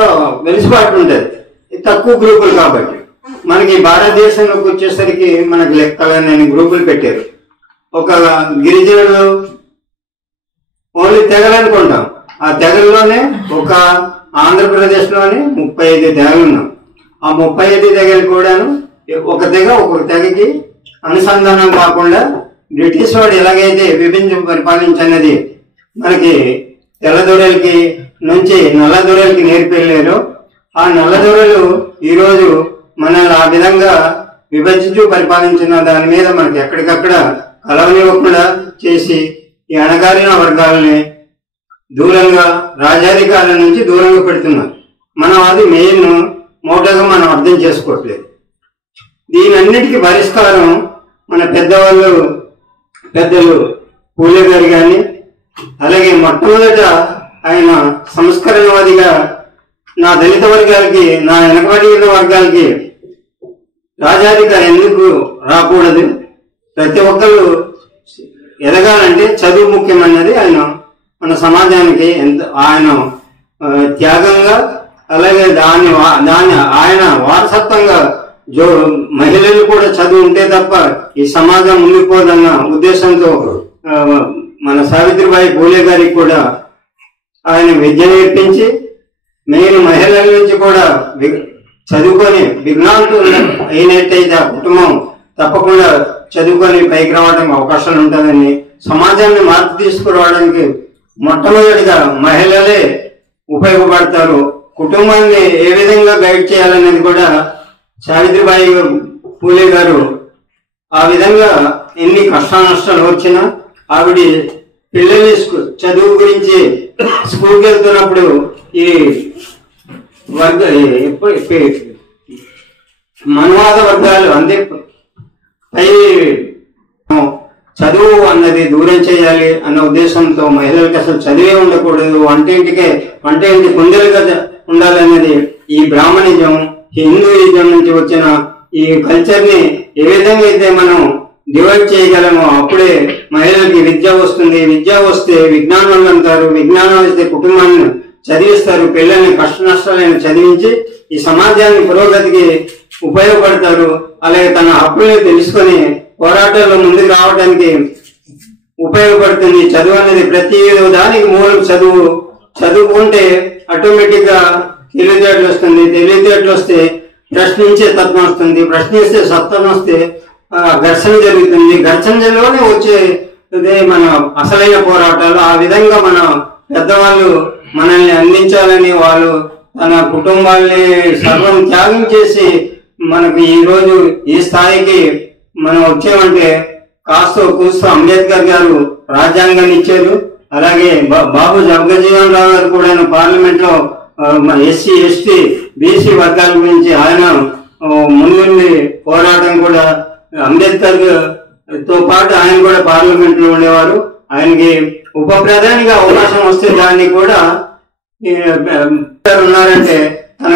వెలుసుబాటు ఉంటుంది, తక్కువ గ్రూపులు కాబట్టి. మనకి భారతదేశంలోకి వచ్చేసరికి మనకి లెక్కలని గ్రూపులు పెట్టారు. ఒక గిరిజనుడు ఓన్లీ తెగలు అనుకుంటాం, ఆ తెగల్లోనే ఒక ఆంధ్రప్రదేశ్ లోనే 35 తెగలు ఉన్నాం. ఆ 35 తెగలు కూడాను ఒక తెగకి అనుసంధానం కాకుండా బ్రిటిష్ వాడు ఎలాగైతే విభజించి పరిపాలించన్నది మనకి తెల్లదొరలకి నుంచి నల్లదొరలకి నేర్పెళ్ళారు. ఆ నల్లదొరలు ఈరోజు మనల్ని ఆ విధంగా విభజించి పరిపాలించిన దాని మీద మనకి ఎక్కడికక్కడ కలవనివ్వకుండా చేసి ఈ అణగారిన వర్గాలని దూరంగా, రాజ్యాధికారుల నుంచి దూరంగా పెడుతున్నారు. మనం అది మెయిన్ మోటోగా మనం అర్థం చేసుకోవట్లేదు. దీనన్నిటికీ పరిష్కారం మన పెద్దలు పూలే గారు కానీ, అలాగే మొట్టమొదట ఆయన సంస్కరణవాదిగా నా దళిత వర్గాలకి, నా వెనకబడిన వర్గాలకి రాజాధికారి ఎందుకు రాకూడదు, ప్రతి ఒక్కరు ఎదగాలంటే చదువు ముఖ్యమన్నది ఆయన మన సమాజానికి ఆయన త్యాగంగా, అలాగే దాన్ని ఆయన వారసత్వంగా మహిళలు కూడా చదువు ఉంటే తప్ప ఈ సమాజం ముందుకుపోదన్న ఉద్దేశంతో మన సావిత్రిబాయి పూలే గారికి కూడా ఆయన విద్య నేర్పించి మెయిన్ మహిళల నుంచి కూడా చదువుకొని విజ్ఞానం అయినట్టయితే ఆ కుటుంబం తప్పకుండా చదువుకొని పైకి రావడానికి అవకాశాలు ఉంటుందని, సమాజాన్ని మార్పు తీసుకురావడానికి మొట్టమొదటిగా మహిళలే ఉపయోగపడతారు. కుటుంబాన్ని ఏ విధంగా గైడ్ చేయాలనేది కూడా సావిత్రిబాయి పూలే గారు ఆ విధంగా ఎన్ని కష్ట నష్టాలు వచ్చినా ఆవిడ పిల్లల్ని చదువు గురించి స్కూల్కి వెళ్తున్నప్పుడు ఈ మనువాద వర్గాలు అంతే పై చదువు అన్నది దూరం చేయాలి అన్న ఉద్దేశంతో మహిళలకు అసలు చదివే ఉండకూడదు, వంటింటి కుందేలుగా ఉండాలన్నది ఈ బ్రాహ్మణిజం హిందూయిజం నుంచి వచ్చిన ఈ కల్చర్ ని ఏ విధంగా అయితే మనం డివైడ్ చేయగలమో అప్పుడే మహిళలకి విద్య వస్తుంది. విద్య వస్తే విజ్ఞానం అంటారు, విజ్ఞానం వస్తే కుటుంబాన్ని చదివిస్తారు, పిల్లల్ని కష్ట నష్టాలను చదివించి ఈ సమాజాన్ని పురోగతికి ఉపయోగపడతారు. అలాగే తన హక్కుల్ని తెలుసుకొని పోరాటాల్లో ముందుకు రావడానికి ఉపయోగపడుతుంది. చదువు అనేది ప్రతి దానికి మూలం చదువు. చదువుకుంటే ఆటోమేటిక్ గా తెలివితేటలు వస్తుంది, తెలివితేటలు వస్తే ప్రశ్నించే తత్వం వస్తుంది, ప్రశ్నిస్తే సత్వం వస్తే ఘర్షణ జరుగుతుంది, ఘర్షణలోనే వచ్చే మన అసలైన పోరాటాలు. ఆ విధంగా మన పెద్దవాళ్ళు మనల్ని అందించాలని వాళ్ళు తన కుటుంబాన్ని సర్వం త్యాగం చేసి మనకు ఈ రోజు ఈ స్థాయికి మనం వచ్చామంటే కాస్తో కూస్తో అంబేద్కర్ గారు రాజ్యాంగాన్ని ఇచ్చారు. అలాగే బాబు జగజీవన్ రావు గారు కూడా పార్లమెంట్ లో ఎస్సీ ఎస్టీ బీసీ వర్గాల గురించి ఆయన ముందుండి పోరాటం కూడా అంబేద్కర్ తో పాటు ఆయన కూడా పార్లమెంట్ లో ఉండేవారు. ఆయనకి ఉప ప్రధానిగా అవకాశం వస్తే దాన్ని కూడా ఉన్నారంటే తన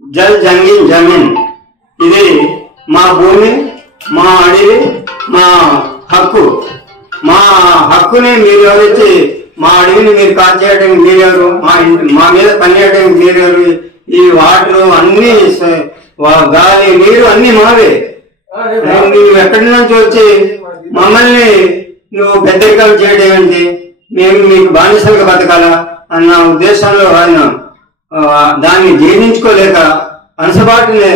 జల్ జంగిన్ జమీన్, ఇది మా భూమి, మా అడవి, మా హక్కు. మా హక్కుని మీరు ఎవరిచ్చి మా అడవిని మీరు కాల్చేయడానికి మీరెవరు, మా మీద పనిచేయడానికి మీరెవరు, ఈ వాటర్ అన్ని గాలి నీరు అన్ని మావే, నువ్వు ఎక్కడి నుంచి వచ్చి మమ్మల్ని నువ్వు పెద్దరికాలు చేయడం ఏంటి, మేము మీకు బానిసలుగా బతకాలా అన్న ఉద్దేశంలో ఆయన దాన్ని జీర్ణించుకోలేక అనసబాటుని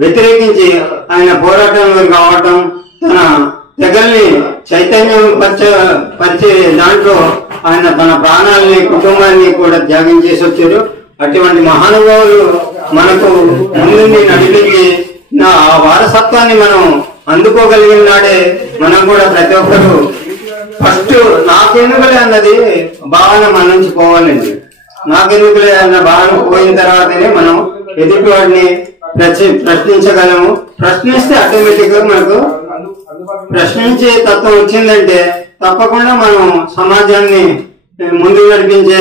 వ్యతిరేకించి ఆయన పోరాటంలో రావటం, తన తెగల్ని చైతన్యం పరిచే దాంట్లో ఆయన తన ప్రాణాలని కుటుంబాన్ని కూడా త్యాగం చేసి వచ్చారు. అటువంటి మహానుభావులు మనకు ముందుండి నడిపించి ఆ వారసత్వాన్ని మనం అందుకోగలిగిన నాడే మనం కూడా ప్రతి ఒక్కరు ఫస్ట్ నాకెందుకులే అన్నది భావన మన నుంచి పోవాలండి. నాకెందుకులే అన్న భావన పోయిన తర్వాతనే మనం ఎదుటి వాడిని ప్రశ్నించగలము. ప్రశ్నిస్తే ఆటోమేటిక్ గా మనకు ప్రశ్నించే తత్వం వచ్చిందంటే తప్పకుండా మనం సమాజాన్ని ముందుకు నడిపించే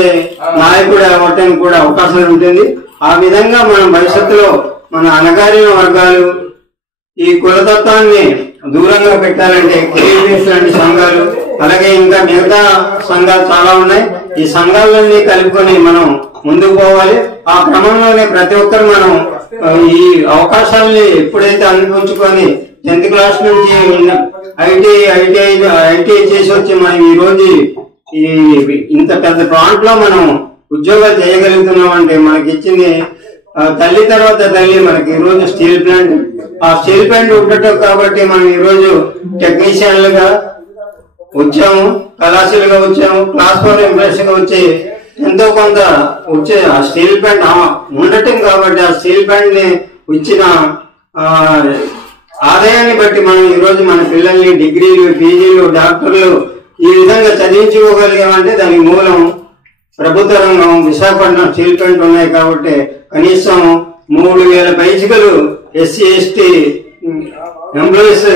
నాయకుడు అవ్వటానికి కూడా అవకాశం ఉంటుంది. ఆ విధంగా మనం భవిష్యత్తులో మన అణగారిన వర్గాలు ఈ కులతత్వాన్ని దూరంగా పెట్టాలంటే కేవీఎస్ లాంటి సంఘాలు, అలాగే ఇంకా మిగతా సంఘాలు చాలా ఉన్నాయి. ఈ సంఘాలన్నీ కలుపుకొని మనం ముందుకు పోవాలి. ఆ క్రమంలోనే ప్రతి ఒక్కరు మనం ఈ అవకాశాలని ఎప్పుడైతే అందిపుంచుకొని 10th క్లాస్ నుంచి ఐటీఐ చేసి వచ్చి మనం ఈ రోజు ఈ ఇంత పెద్ద ప్రాంట్లో మనం ఉద్యోగాలు చేయగలుగుతున్నాం అంటే మనకి ఇచ్చింది తల్లి తర్వాత తల్లి. మనకి ఈ రోజు స్టీల్ ప్లాంట్, ఆ స్టీల్ ప్లాంట్ ఉండటం కాబట్టి మనం ఈ రోజు టెక్నీషియన్లుగా వచ్చాము, కళాశాలుగా వచ్చాము, క్లాస్ 4 ఎంప్లాయీస్ గా వచ్చి ఎంతో కొంత వచ్చే ఆ స్టీల్ ప్లాంట్ ఉండటం కాబట్టి ఆ స్టీల్ ప్లాంట్ ని ఇచ్చిన ఆదాయాన్ని బట్టి మనం ఈ రోజు మన పిల్లల్ని డిగ్రీలు, పీజీలు, డాక్టర్లు ఈ విధంగా చదివించుకోగలిగామంటే దానికి మూలం ప్రభుత్వ రంగం. విశాఖపట్నం స్టీల్ ప్లాంట్ ఉన్నాయి కాబట్టి కనీసం 3000 పైచికలు ఎస్సీ ఎస్టీ ఎంప్లాయీస్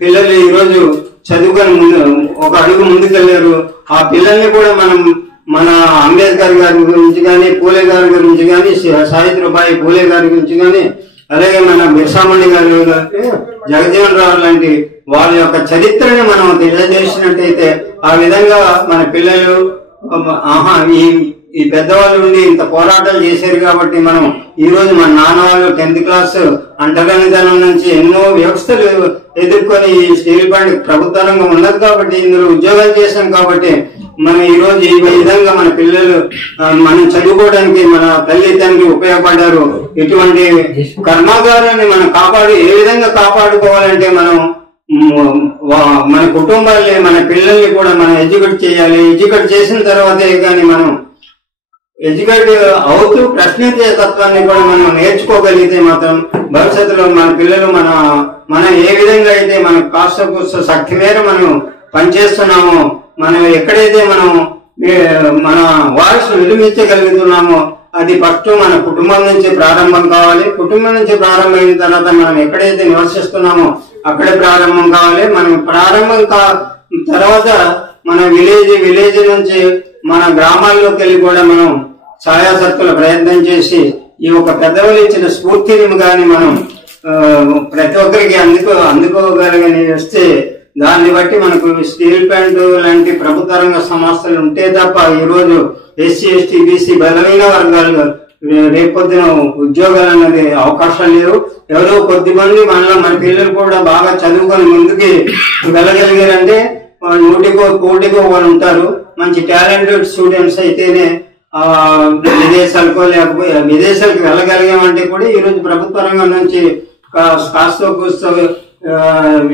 పిల్లలు ఈ రోజు చదువుకొని ఒక అడుగు ముందుకెళ్లారు. ఆ పిల్లల్ని కూడా మనం మన అంబేద్కర్ గారి గురించి కానీ, పూలే గారి గురించి కానీ, సావిత్రిబాయి పూలే గారి గురించి కానీ, అలాగే మన బిర్సాముండా గారు, జగజీవన్ రావు లాంటి వాళ్ళ యొక్క చరిత్రని మనం తెలియజేసినట్టయితే ఆ విధంగా మన పిల్లలు ఈ పెద్దవాళ్ళు ఉండి ఇంత పోరాటాలు చేశారు కాబట్టి మనం ఈ రోజు మన నాన్న వాళ్ళు 10th క్లాస్ అంటరానితనం నుంచి ఎన్నో వ్యవస్థలు ఎదుర్కొని ఈ స్టీల్ ప్లాంట్ ప్రభుత్వ రంగం ఉన్నది కాబట్టి ఇందులో ఉద్యోగాలు చేశాం కాబట్టి మనం ఈ రోజు ఈ విధంగా మన పిల్లలు మనం చదువుకోవడానికి మన తల్లి తండ్రి ఉపయోగపడ్డారు. ఇటువంటి కర్మాగారాన్ని మనం ఏ విధంగా కాపాడుకోవాలంటే మనం మన కుటుంబాల్ని మన పిల్లల్ని కూడా మనం ఎడ్యుకేట్ చేయాలి. ఎడ్యుకేట్ చేసిన తర్వాతే కానీ మనం ఎడ్యుకేట్ అవుతూ ప్రశ్నించే తత్వాన్ని కూడా మనం నేర్చుకోగలిగితే మాత్రం భవిష్యత్తులో మన పిల్లలు మనం ఏ విధంగా అయితే మన కాస్త శక్తి మేర మనం పనిచేస్తున్నామో, మనం ఎక్కడైతే మన వాయిస్ విలువించగలుగుతున్నామో అది ఫస్ట్ మన కుటుంబం నుంచి ప్రారంభం కావాలి. కుటుంబం నుంచి ప్రారంభమైన తర్వాత మనం ఎక్కడైతే నివసిస్తున్నామో అక్కడే ప్రారంభం కావాలి. మనం ప్రారంభం తర్వాత మన విలేజ్ నుంచి మన గ్రామాల్లోకి వెళ్ళి కూడా మనం ఛాయాశక్తుల ప్రయత్నం చేసి ఈ ఒక పెద్దవాళ్ళు ఇచ్చిన స్ఫూర్తిని కానీ మనం ప్రతి ఒక్కరికి అందుకోగలిగని వస్తే దాన్ని బట్టి మనకు స్టీల్ ప్లాంట్ లాంటి ప్రభుత్వ రంగ సంస్థలు ఉంటే తప్ప ఈ రోజు ఎస్సీ ఎస్టీ బీసీ బలమైన వర్గాలు రేపొద్దున ఉద్యోగాలు అనేది అవకాశం లేవు. ఎవరో కొద్దిమంది మన పిల్లలు కూడా బాగా చదువుకొని ముందుకి వెళ్ళగలిగారంటే 100కో 100కో వాళ్ళు ఉంటారు. మంచి టాలెంటెడ్ స్టూడెంట్స్ అయితేనే విదేశాలకు లేకపోతే విదేశాలకు వెళ్ళగలిగామంటే కూడా ఈ రోజు ప్రభుత్వ రంగం నుంచి కాస్తో కూస్తో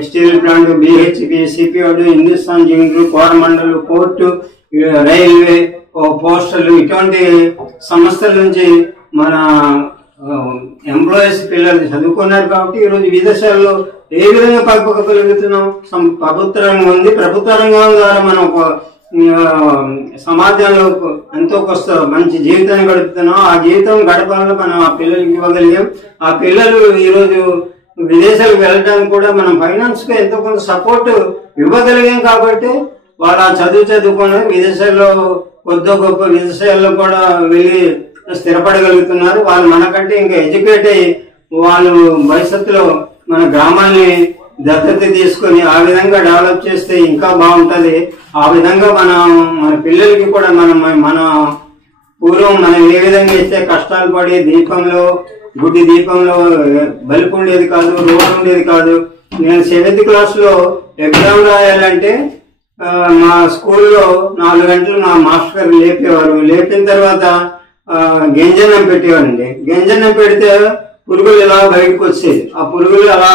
స్టీల్ ప్లాంట్, బిహెచ్పి, సిపిఓడు, Hindustan zinc, Coromandel, port, railway, postal ఇటువంటి సంస్థల నుంచి మన ఎంప్లాయీస్ పిల్లలు చదువుకున్నారు కాబట్టి ఈ రోజు విదేశాల్లో ఏ విధంగా పలుకోగలుగుతున్నాం. ప్రభుత్వ రంగం ఉంది. ప్రభుత్వ రంగం ద్వారా మనం సమాజంలో ఎంతో కొంత మంచి జీవితాన్ని గడుపుతున్నాం. ఆ జీవితం గడపాలని మనం ఆ పిల్లలకి ఇవ్వగలిగాం. ఆ పిల్లలు ఈరోజు విదేశాలకు వెళ్ళడానికి కూడా మనం ఫైనాన్స్ గా ఎంతో కొంత సపోర్ట్ ఇవ్వగలిగాం కాబట్టి వాళ్ళు ఆ చదువుకున్నారు. విదేశాల్లో కొద్ది గొప్ప విదేశాల్లో కూడా వెళ్ళి స్థిరపడగలుగుతున్నారు. వాళ్ళు మనకంటే ఇంకా ఎడ్యుకేట్ అయ్యి వాళ్ళు భవిష్యత్తులో మన గ్రామాల్ని దత్తత తీసుకొని ఆ విధంగా డెవలప్ చేస్తే ఇంకా బాగుంటది. ఆ విధంగా మన పిల్లలకి కూడా మన పూర్వం మనం ఏ విధంగా ఇస్తే కష్టాలు పడి గుడ్డి దీపంలో బల్బు ఉండేది కాదు, రోడ్ ఉండేది కాదు. నేను 7th క్లాస్ లో ఎగ్జామ్ రాయాలంటే మా స్కూల్లో 4 గంటలు మా మాస్టర్ గారు లేపేవారు. లేపిన తర్వాత గంజన్నం పెట్టేవారండి. గంజన్నం పెడితే పురుగులు ఇలా బయటకు వచ్చేది. ఆ పురుగులు అలా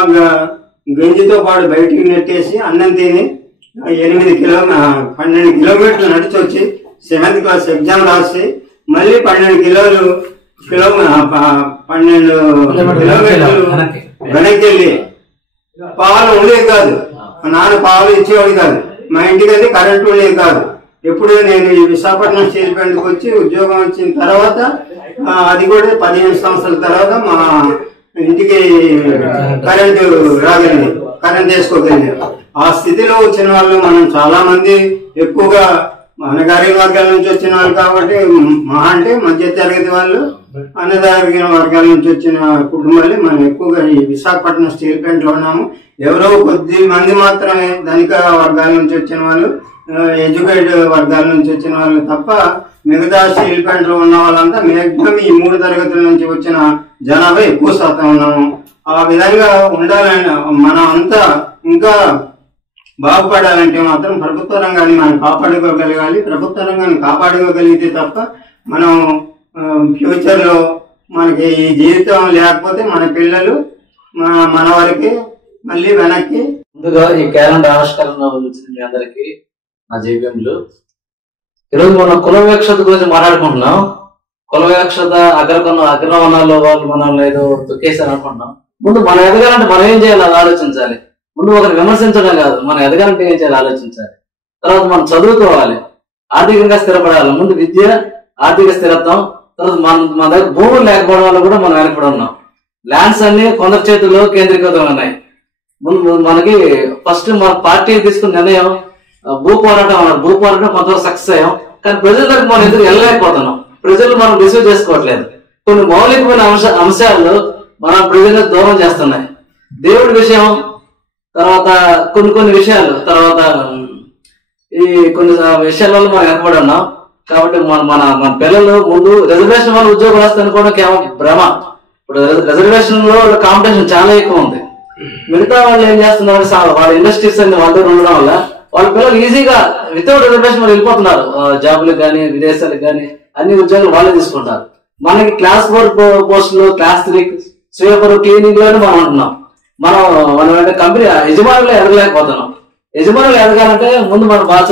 గంజితో పాటు బయటికి నెట్టేసి అన్నం తిని 12 కిలోమీటర్లు నడిచి వచ్చి 7th క్లాస్ ఎగ్జామ్ రాసి మళ్ళీ 12 కిలోమీటర్లు వెనక్కి వెళ్ళి పాలు ఉండేది కాదు. మా నాన్న పాలు ఇచ్చేవాడు కాదు. మా ఇంటికి అయితే కరెంటు ఉండేది కాదు. ఎప్పుడు నేను ఈ విశాఖపట్నం స్టీల్ ప్లాంట్కి వచ్చి ఉద్యోగం వచ్చిన తర్వాత అది కూడా 15 సంవత్సరాల తర్వాత మా ఇంటికి కరెంటు రాగలిగింది, కరెంట్ వేసుకోగలిగారు. ఆ స్థితిలో వచ్చిన వాళ్ళు మనం చాలా మంది ఎక్కువగా అన్నగారి వర్గాల నుంచి వచ్చిన వాళ్ళు కాబట్టి అంటే మధ్య తరగతి వాళ్ళు అన్నగారి వర్గాల నుంచి వచ్చిన కుటుంబాలు మనం ఎక్కువగా ఈ విశాఖపట్నం స్టీల్ ప్లాంట్ లో ఉన్నాము. ఎవరో కొద్ది మంది మాత్రమే ధనిక వర్గాల నుంచి వచ్చిన వాళ్ళు, ఎడ్యుకేటెడ్ వర్గాల నుంచి వచ్చిన వాళ్ళు తప్ప మిగతా స్టీల్ ప్లాంట్ లో ఉన్న వాళ్ళంతా మాక్సిమం ఈ 3 తరగతుల నుంచి వచ్చిన జనాభా ఎక్కువ శాతం ఉన్నాము. ఆ విధంగా ఉండాలని మనం అంతా ఇంకా బాగుపడాలంటే మాత్రం ప్రభుత్వ రంగాన్ని మనం కాపాడుకోగలగాలి. ప్రభుత్వ రంగాన్ని కాపాడుకోగలిగితే తప్ప మనం ఫ్యూచర్ లో మనకి ఈ జీవితం లేకపోతే మన పిల్లలు మన వారికి మళ్ళీ వెనక్కి. ముందుగా ఈ క్యాలెండర్ ఆవిష్కరణ వచ్చిన మీ అందరికి నా జైవ్యములు. ఈరోజు మనం కుల వివక్షత గురించి మాట్లాడుకుంటున్నాం. కుల వివక్షత అగ్రవనాల్లో వాళ్ళు మనల్ని ఏదో తొక్కేసారు అనుకుంటున్నాం. ముందు మనం ఎదగాలంటే మనం ఏం చేయాలి అది ఆలోచించాలి. ముందు ఒకరిని విమర్శించడం కాదు, మనం ఎదగాలంటే ఏం చేయాలి ఆలోచించాలి. తర్వాత మనం చదువుకోవాలి, ఆర్థికంగా స్థిరపడాలి. ముందు విద్య, ఆర్థిక స్థిరత్వం. తర్వాత మన దగ్గర భూములు లేకపోవడం వల్ల కూడా మనం వెనకబడి ఉన్నాం. ల్యాండ్స్ అన్ని కొందరి చేతుల్లో కేంద్రీకృతం ఉన్నాయి. ముందు మనకి ఫస్ట్ మన పార్టీ తీసుకున్న నిర్ణయం భూ పోరాటం అన్నారు. భూ పోరాటం కొంతవరకు సక్సెస్ అయ్యాం, కానీ ప్రజల దగ్గర మనం ఎదురు వెళ్ళలేకపోతున్నాం. ప్రజలు మనం రిసీవ్ చేసుకోవట్లేదు. కొన్ని మౌలికమైన అంశాలు మన ప్రజలకు దూరం చేస్తున్నాయి. దేవుడి విషయం, తర్వాత కొన్ని విషయాలు, తర్వాత ఈ కొన్ని విషయాల వల్ల మనం వెనకబడి ఉన్నాం. కాబట్టి మన మన మన పిల్లలు ముందు రిజర్వేషన్ వల్ల ఉద్యోగాలు వస్తాయని కూడా కేవలం భ్రమ. ఇప్పుడు రిజర్వేషన్ లో కాంపిటీషన్ చాలా ఎక్కువ ఉంది. మిగతా వాళ్ళు ఏం చేస్తున్నారు, వాళ్ళ ఇండస్ట్రీస్ అన్ని వాళ్ళ దగ్గర ఉండడం వల్ల వాళ్ళ పిల్లలు ఈజీగా వితౌట్ రిజర్వేషన్ వాళ్ళు వెళ్ళిపోతున్నారు. జాబులకు కానీ విదేశాలకు కానీ అన్ని ఉద్యోగాలు వాళ్ళే తీసుకుంటారు. మనకి క్లాస్ 4 పోస్టులు, క్లాస్ 3 స్వీపర్, క్లీనింగ్ లోనే మనం ఉంటున్నాం. మనం కంపెనీ యజమానులు ఎదగలేకపోతున్నాం. యజమానులు ఎదగాలంటే ముందు మనం బాగా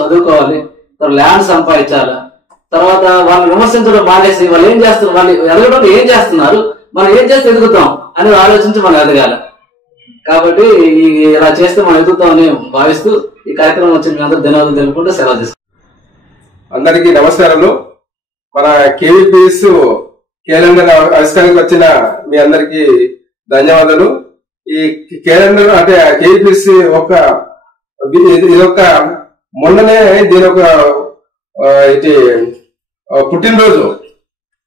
చదువుకోవాలి, ల్యాండ్ సంపాదించాలి. తర్వాత వాళ్ళని విమర్శించడం మానేసి వాళ్ళు ఏం చేస్తున్నారు, వాళ్ళు ఎదగడం ఏం చేస్తున్నారు, మనం ఏం చేస్తే ఎదుగుతాం అనేది ఆలోచించి మనం ఎదగాలి. కాబట్టి ఇలా చేస్తే మనం ఎదుగుతామని భావిస్తూ ఈ కార్యక్రమం వచ్చి మీ అందరూ ధన్యవాదాలు తెలుపుకుంటూ సెలవు తీసుకుంటాం. అందరికీ నమస్కారాలు. మన కేవీపీఎస్ క్యాలెండర్ ఆవిష్కరణకు వచ్చిన మీ అందరికీ ధన్యవాదాలు. ఈ క్యాలెండర్ అంటే కేవీపీఎస్ ఇదొక మొన్ననే దీని ఒక పుట్టినరోజు.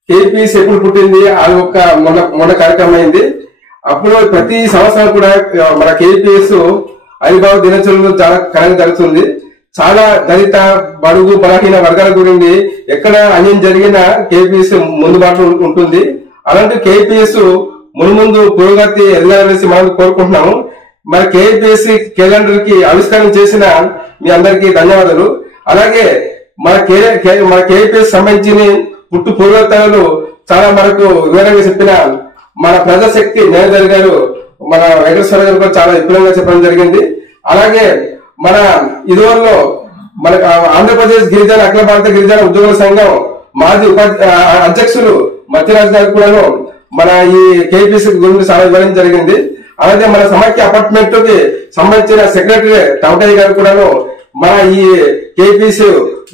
కేవీపీఎస్ ఎప్పుడు పుట్టింది అది ఒక మొన్న కార్యక్రమం అయింది. అప్పుడు ప్రతి సంవత్సరం కూడా మన కేవీపీఎస్ ఆవిర్భావ దినోత్సవం చాలా ఘనంగా జరుగుతుంది. చాలా దళిత, బడుగు, బలహీన వర్గాల గురించి ఎక్కడ అన్యాయం జరిగినా కేవీపీఎస్ ముందుబాటు ఉంటుంది. అలాంటి కేవీపీఎస్ ముందు పురోగతి ఎదగాలనేసి మనం కోరుకుంటున్నాము. మన కేవీపీఎస్ క్యాలెండర్ కి ఆవిష్కరణ చేసిన మీ అందరికీ ధన్యవాదాలు. అలాగే మన కేవీపీఎస్ సంబంధించిన పుట్టు పూర్వోత్తరాలు చాలా మనకు వివరంగా చెప్పిన మన ప్రజాశక్తి నేతలు గారు, మన వెంకటేశ్వర గారు కూడా చాలా విపులంగా చెప్పడం జరిగింది. అలాగే మన ఇదివరలో మన ఆంధ్రప్రదేశ్ గిరిజన అఖిల భారత గిరిజన ఉద్యోగుల సంఘం మాజీ అధ్యక్షులు మత్తిరాజు గారు కూడాను మన ఈ కేవీపీఎస్ గురించి చాలా వివరించడం జరిగింది. అలాగే మన సమాఖ్య అపార్ట్మెంట్ కి సంబంధించిన సెక్రటరీ టవటయ్య గారు కూడాను మన ఈ కేవీపీఎస్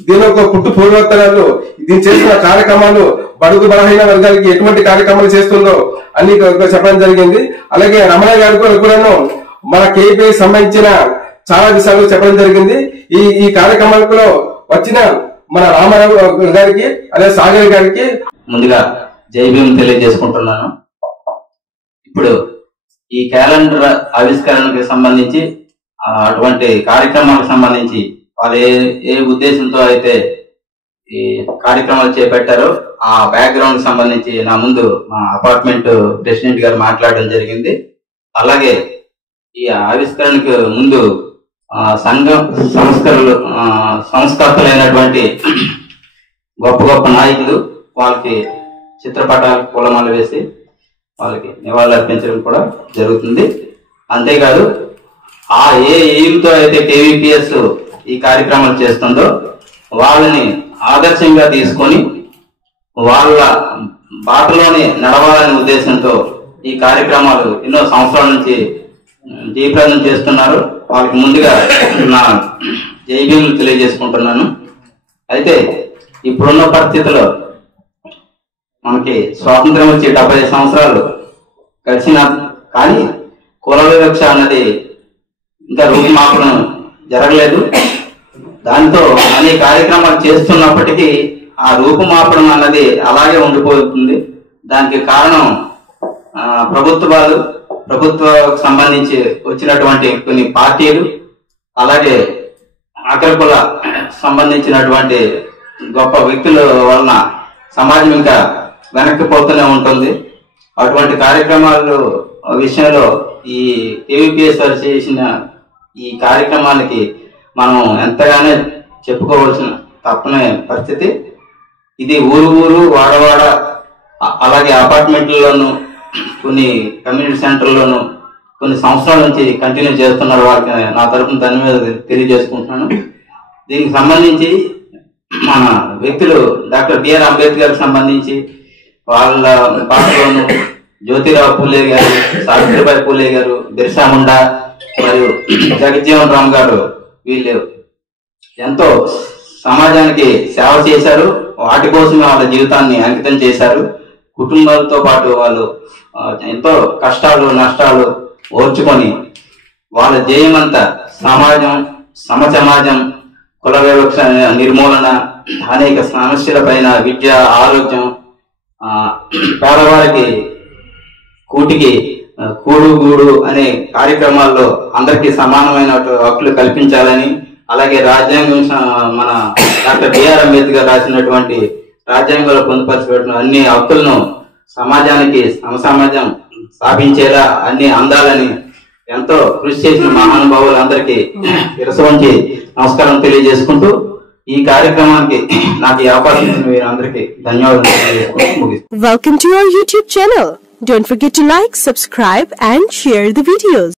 దీని ఒక పుట్టు పూర్వోత్తరాలు, దీని చేసిన కార్యక్రమాలు, బడుగు బలహీన వర్గాలకి ఎటువంటి కార్యక్రమాలు చేస్తుందో అన్ని చెప్పడం జరిగింది. అలాగే రమణయ్య గారు కూడాను మన కేవీపీఎస్ సంబంధించిన చాలా విషయాలు చెప్పడం జరిగింది. ఈ కార్యక్రమాలలో వచ్చిన మన రామారావు గారికి అలాగే సాగర్ గారికి ముందుగా జై భీమ్ తెలియజేసుకుంటున్నాను. ఇప్పుడు ఈ క్యాలెండర్ ఆవిష్కరణకు సంబంధించి అటువంటి కార్యక్రమాలకు సంబంధించి వాళ్ళు ఏ ఉద్దేశంతో అయితే ఈ కార్యక్రమాలు చేపట్టారో ఆ బ్యాక్గ్రౌండ్ సంబంధించి నా ముందు మా అపార్ట్మెంట్ ప్రెసిడెంట్ గారు మాట్లాడడం జరిగింది. అలాగే ఈ ఆవిష్కరణకు ముందు సంఘం సంస్కర్తలైనటువంటి గొప్ప గొప్ప నాయకులు వాళ్ళకి చిత్రపటాలు పూలమాల వేసి వాళ్ళకి నివాళులు అర్పించడం కూడా జరుగుతుంది. అంతేకాదు ఏ ఎయిమ్తో అయితే కేవీపీఎస్ ఈ కార్యక్రమాలు చేస్తుందో వాళ్ళని ఆదర్శంగా తీసుకొని వాళ్ళ బాటలోనే నడవాలనే ఉద్దేశంతో ఈ కార్యక్రమాలు ఎన్నో సంవత్సరాల నుంచి జయప్రదం చేస్తున్నారు. వాళ్ళకి ముందుగా నా జై భీములు తెలియజేసుకుంటున్నాను. అయితే ఇప్పుడున్న పరిస్థితుల్లో మనకి స్వాతంత్రం వచ్చి 70 సంవత్సరాలు గడిచిన కానీ కుల వివక్ష అన్నది ఇంకా రూపుమాపడం జరగలేదు. దాంతో అనేక కార్యక్రమాలు చేస్తున్నప్పటికీ ఆ రూపుమాపడం అన్నది అలాగే ఉండిపోతుంది. దానికి కారణం ప్రభుత్వాలకు సంబంధించి వచ్చినటువంటి కొన్ని పార్టీలు, అలాగే అగ్రకుల సంబంధించినటువంటి గొప్ప వ్యక్తుల వలన సమాజం ఇంకా వెనక్కిపోతూనే ఉంటుంది. అటువంటి కార్యక్రమాలు విషయంలో ఈ కేవీపీఎస్ వారు చేసిన ఈ కార్యక్రమాలకి మనం ఎంతగానో చెప్పుకోవాల్సిన తప్పని పరిస్థితి. ఇది ఊరు వాడవాడ అలాగే అపార్ట్మెంట్లలోను కొన్ని కమ్యూనిటీ సెంటర్లోను కొన్ని సంవత్సరాల నుంచి కంటిన్యూ చేస్తున్నారు. వాళ్ళకి నా తరఫున దాని మీద తెలియజేసుకుంటున్నాను. దీనికి సంబంధించి మన వ్యక్తులు డాక్టర్ బిఆర్ అంబేద్కర్ సంబంధించి వాళ్ళ పాటలోను జ్యోతిరావు పూలే గారు, సావిత్రిబాయి పూలే గారు, బిర్సా ముండా మరియు జగజ్జీవన్ రామ్ గారు వీళ్ళు ఎంతో సమాజానికి సేవ చేశారు. వాటి కోసం వాళ్ళ జీవితాన్ని అంకితం చేశారు. కుటుంబాలతో పాటు వాళ్ళు ఎంతో కష్టాలు నష్టాలు ఓర్చుకొని వాళ్ళ ధ్యేయమంతా సమాజం కుల వివక్ష నిర్మూలన, అనేక సమస్యల పైన విద్య, ఆరోగ్యం, పేదవారికి కూటికి కూడు గూడు అనే కార్యక్రమాల్లో అందరికీ సమానమైన హక్కులు కల్పించాలని, అలాగే రాజ్యాంగం మన డాక్టర్ బిఆర్ అంబేద్కర్ రాసినటువంటి రాజ్యాంగంలో పొందుపరచబడిన అన్ని హక్కులను సమాజానికి సమసమాజం స్థాపించేలా అన్ని అందాలని ఎంతో కృషి చేసిన మహానుభావులందరికీ శిరస్సు నమస్కారం తెలియజేసుకుంటూ ఈ కార్యక్రమానికి నాకు ఈ అవకాశం ఇచ్చిన మీరందరికీ ధన్యవాదాలు తెలియజేసుకుంటూ Welcome to our YouTube channel. Don't forget to like, subscribe and share the videos.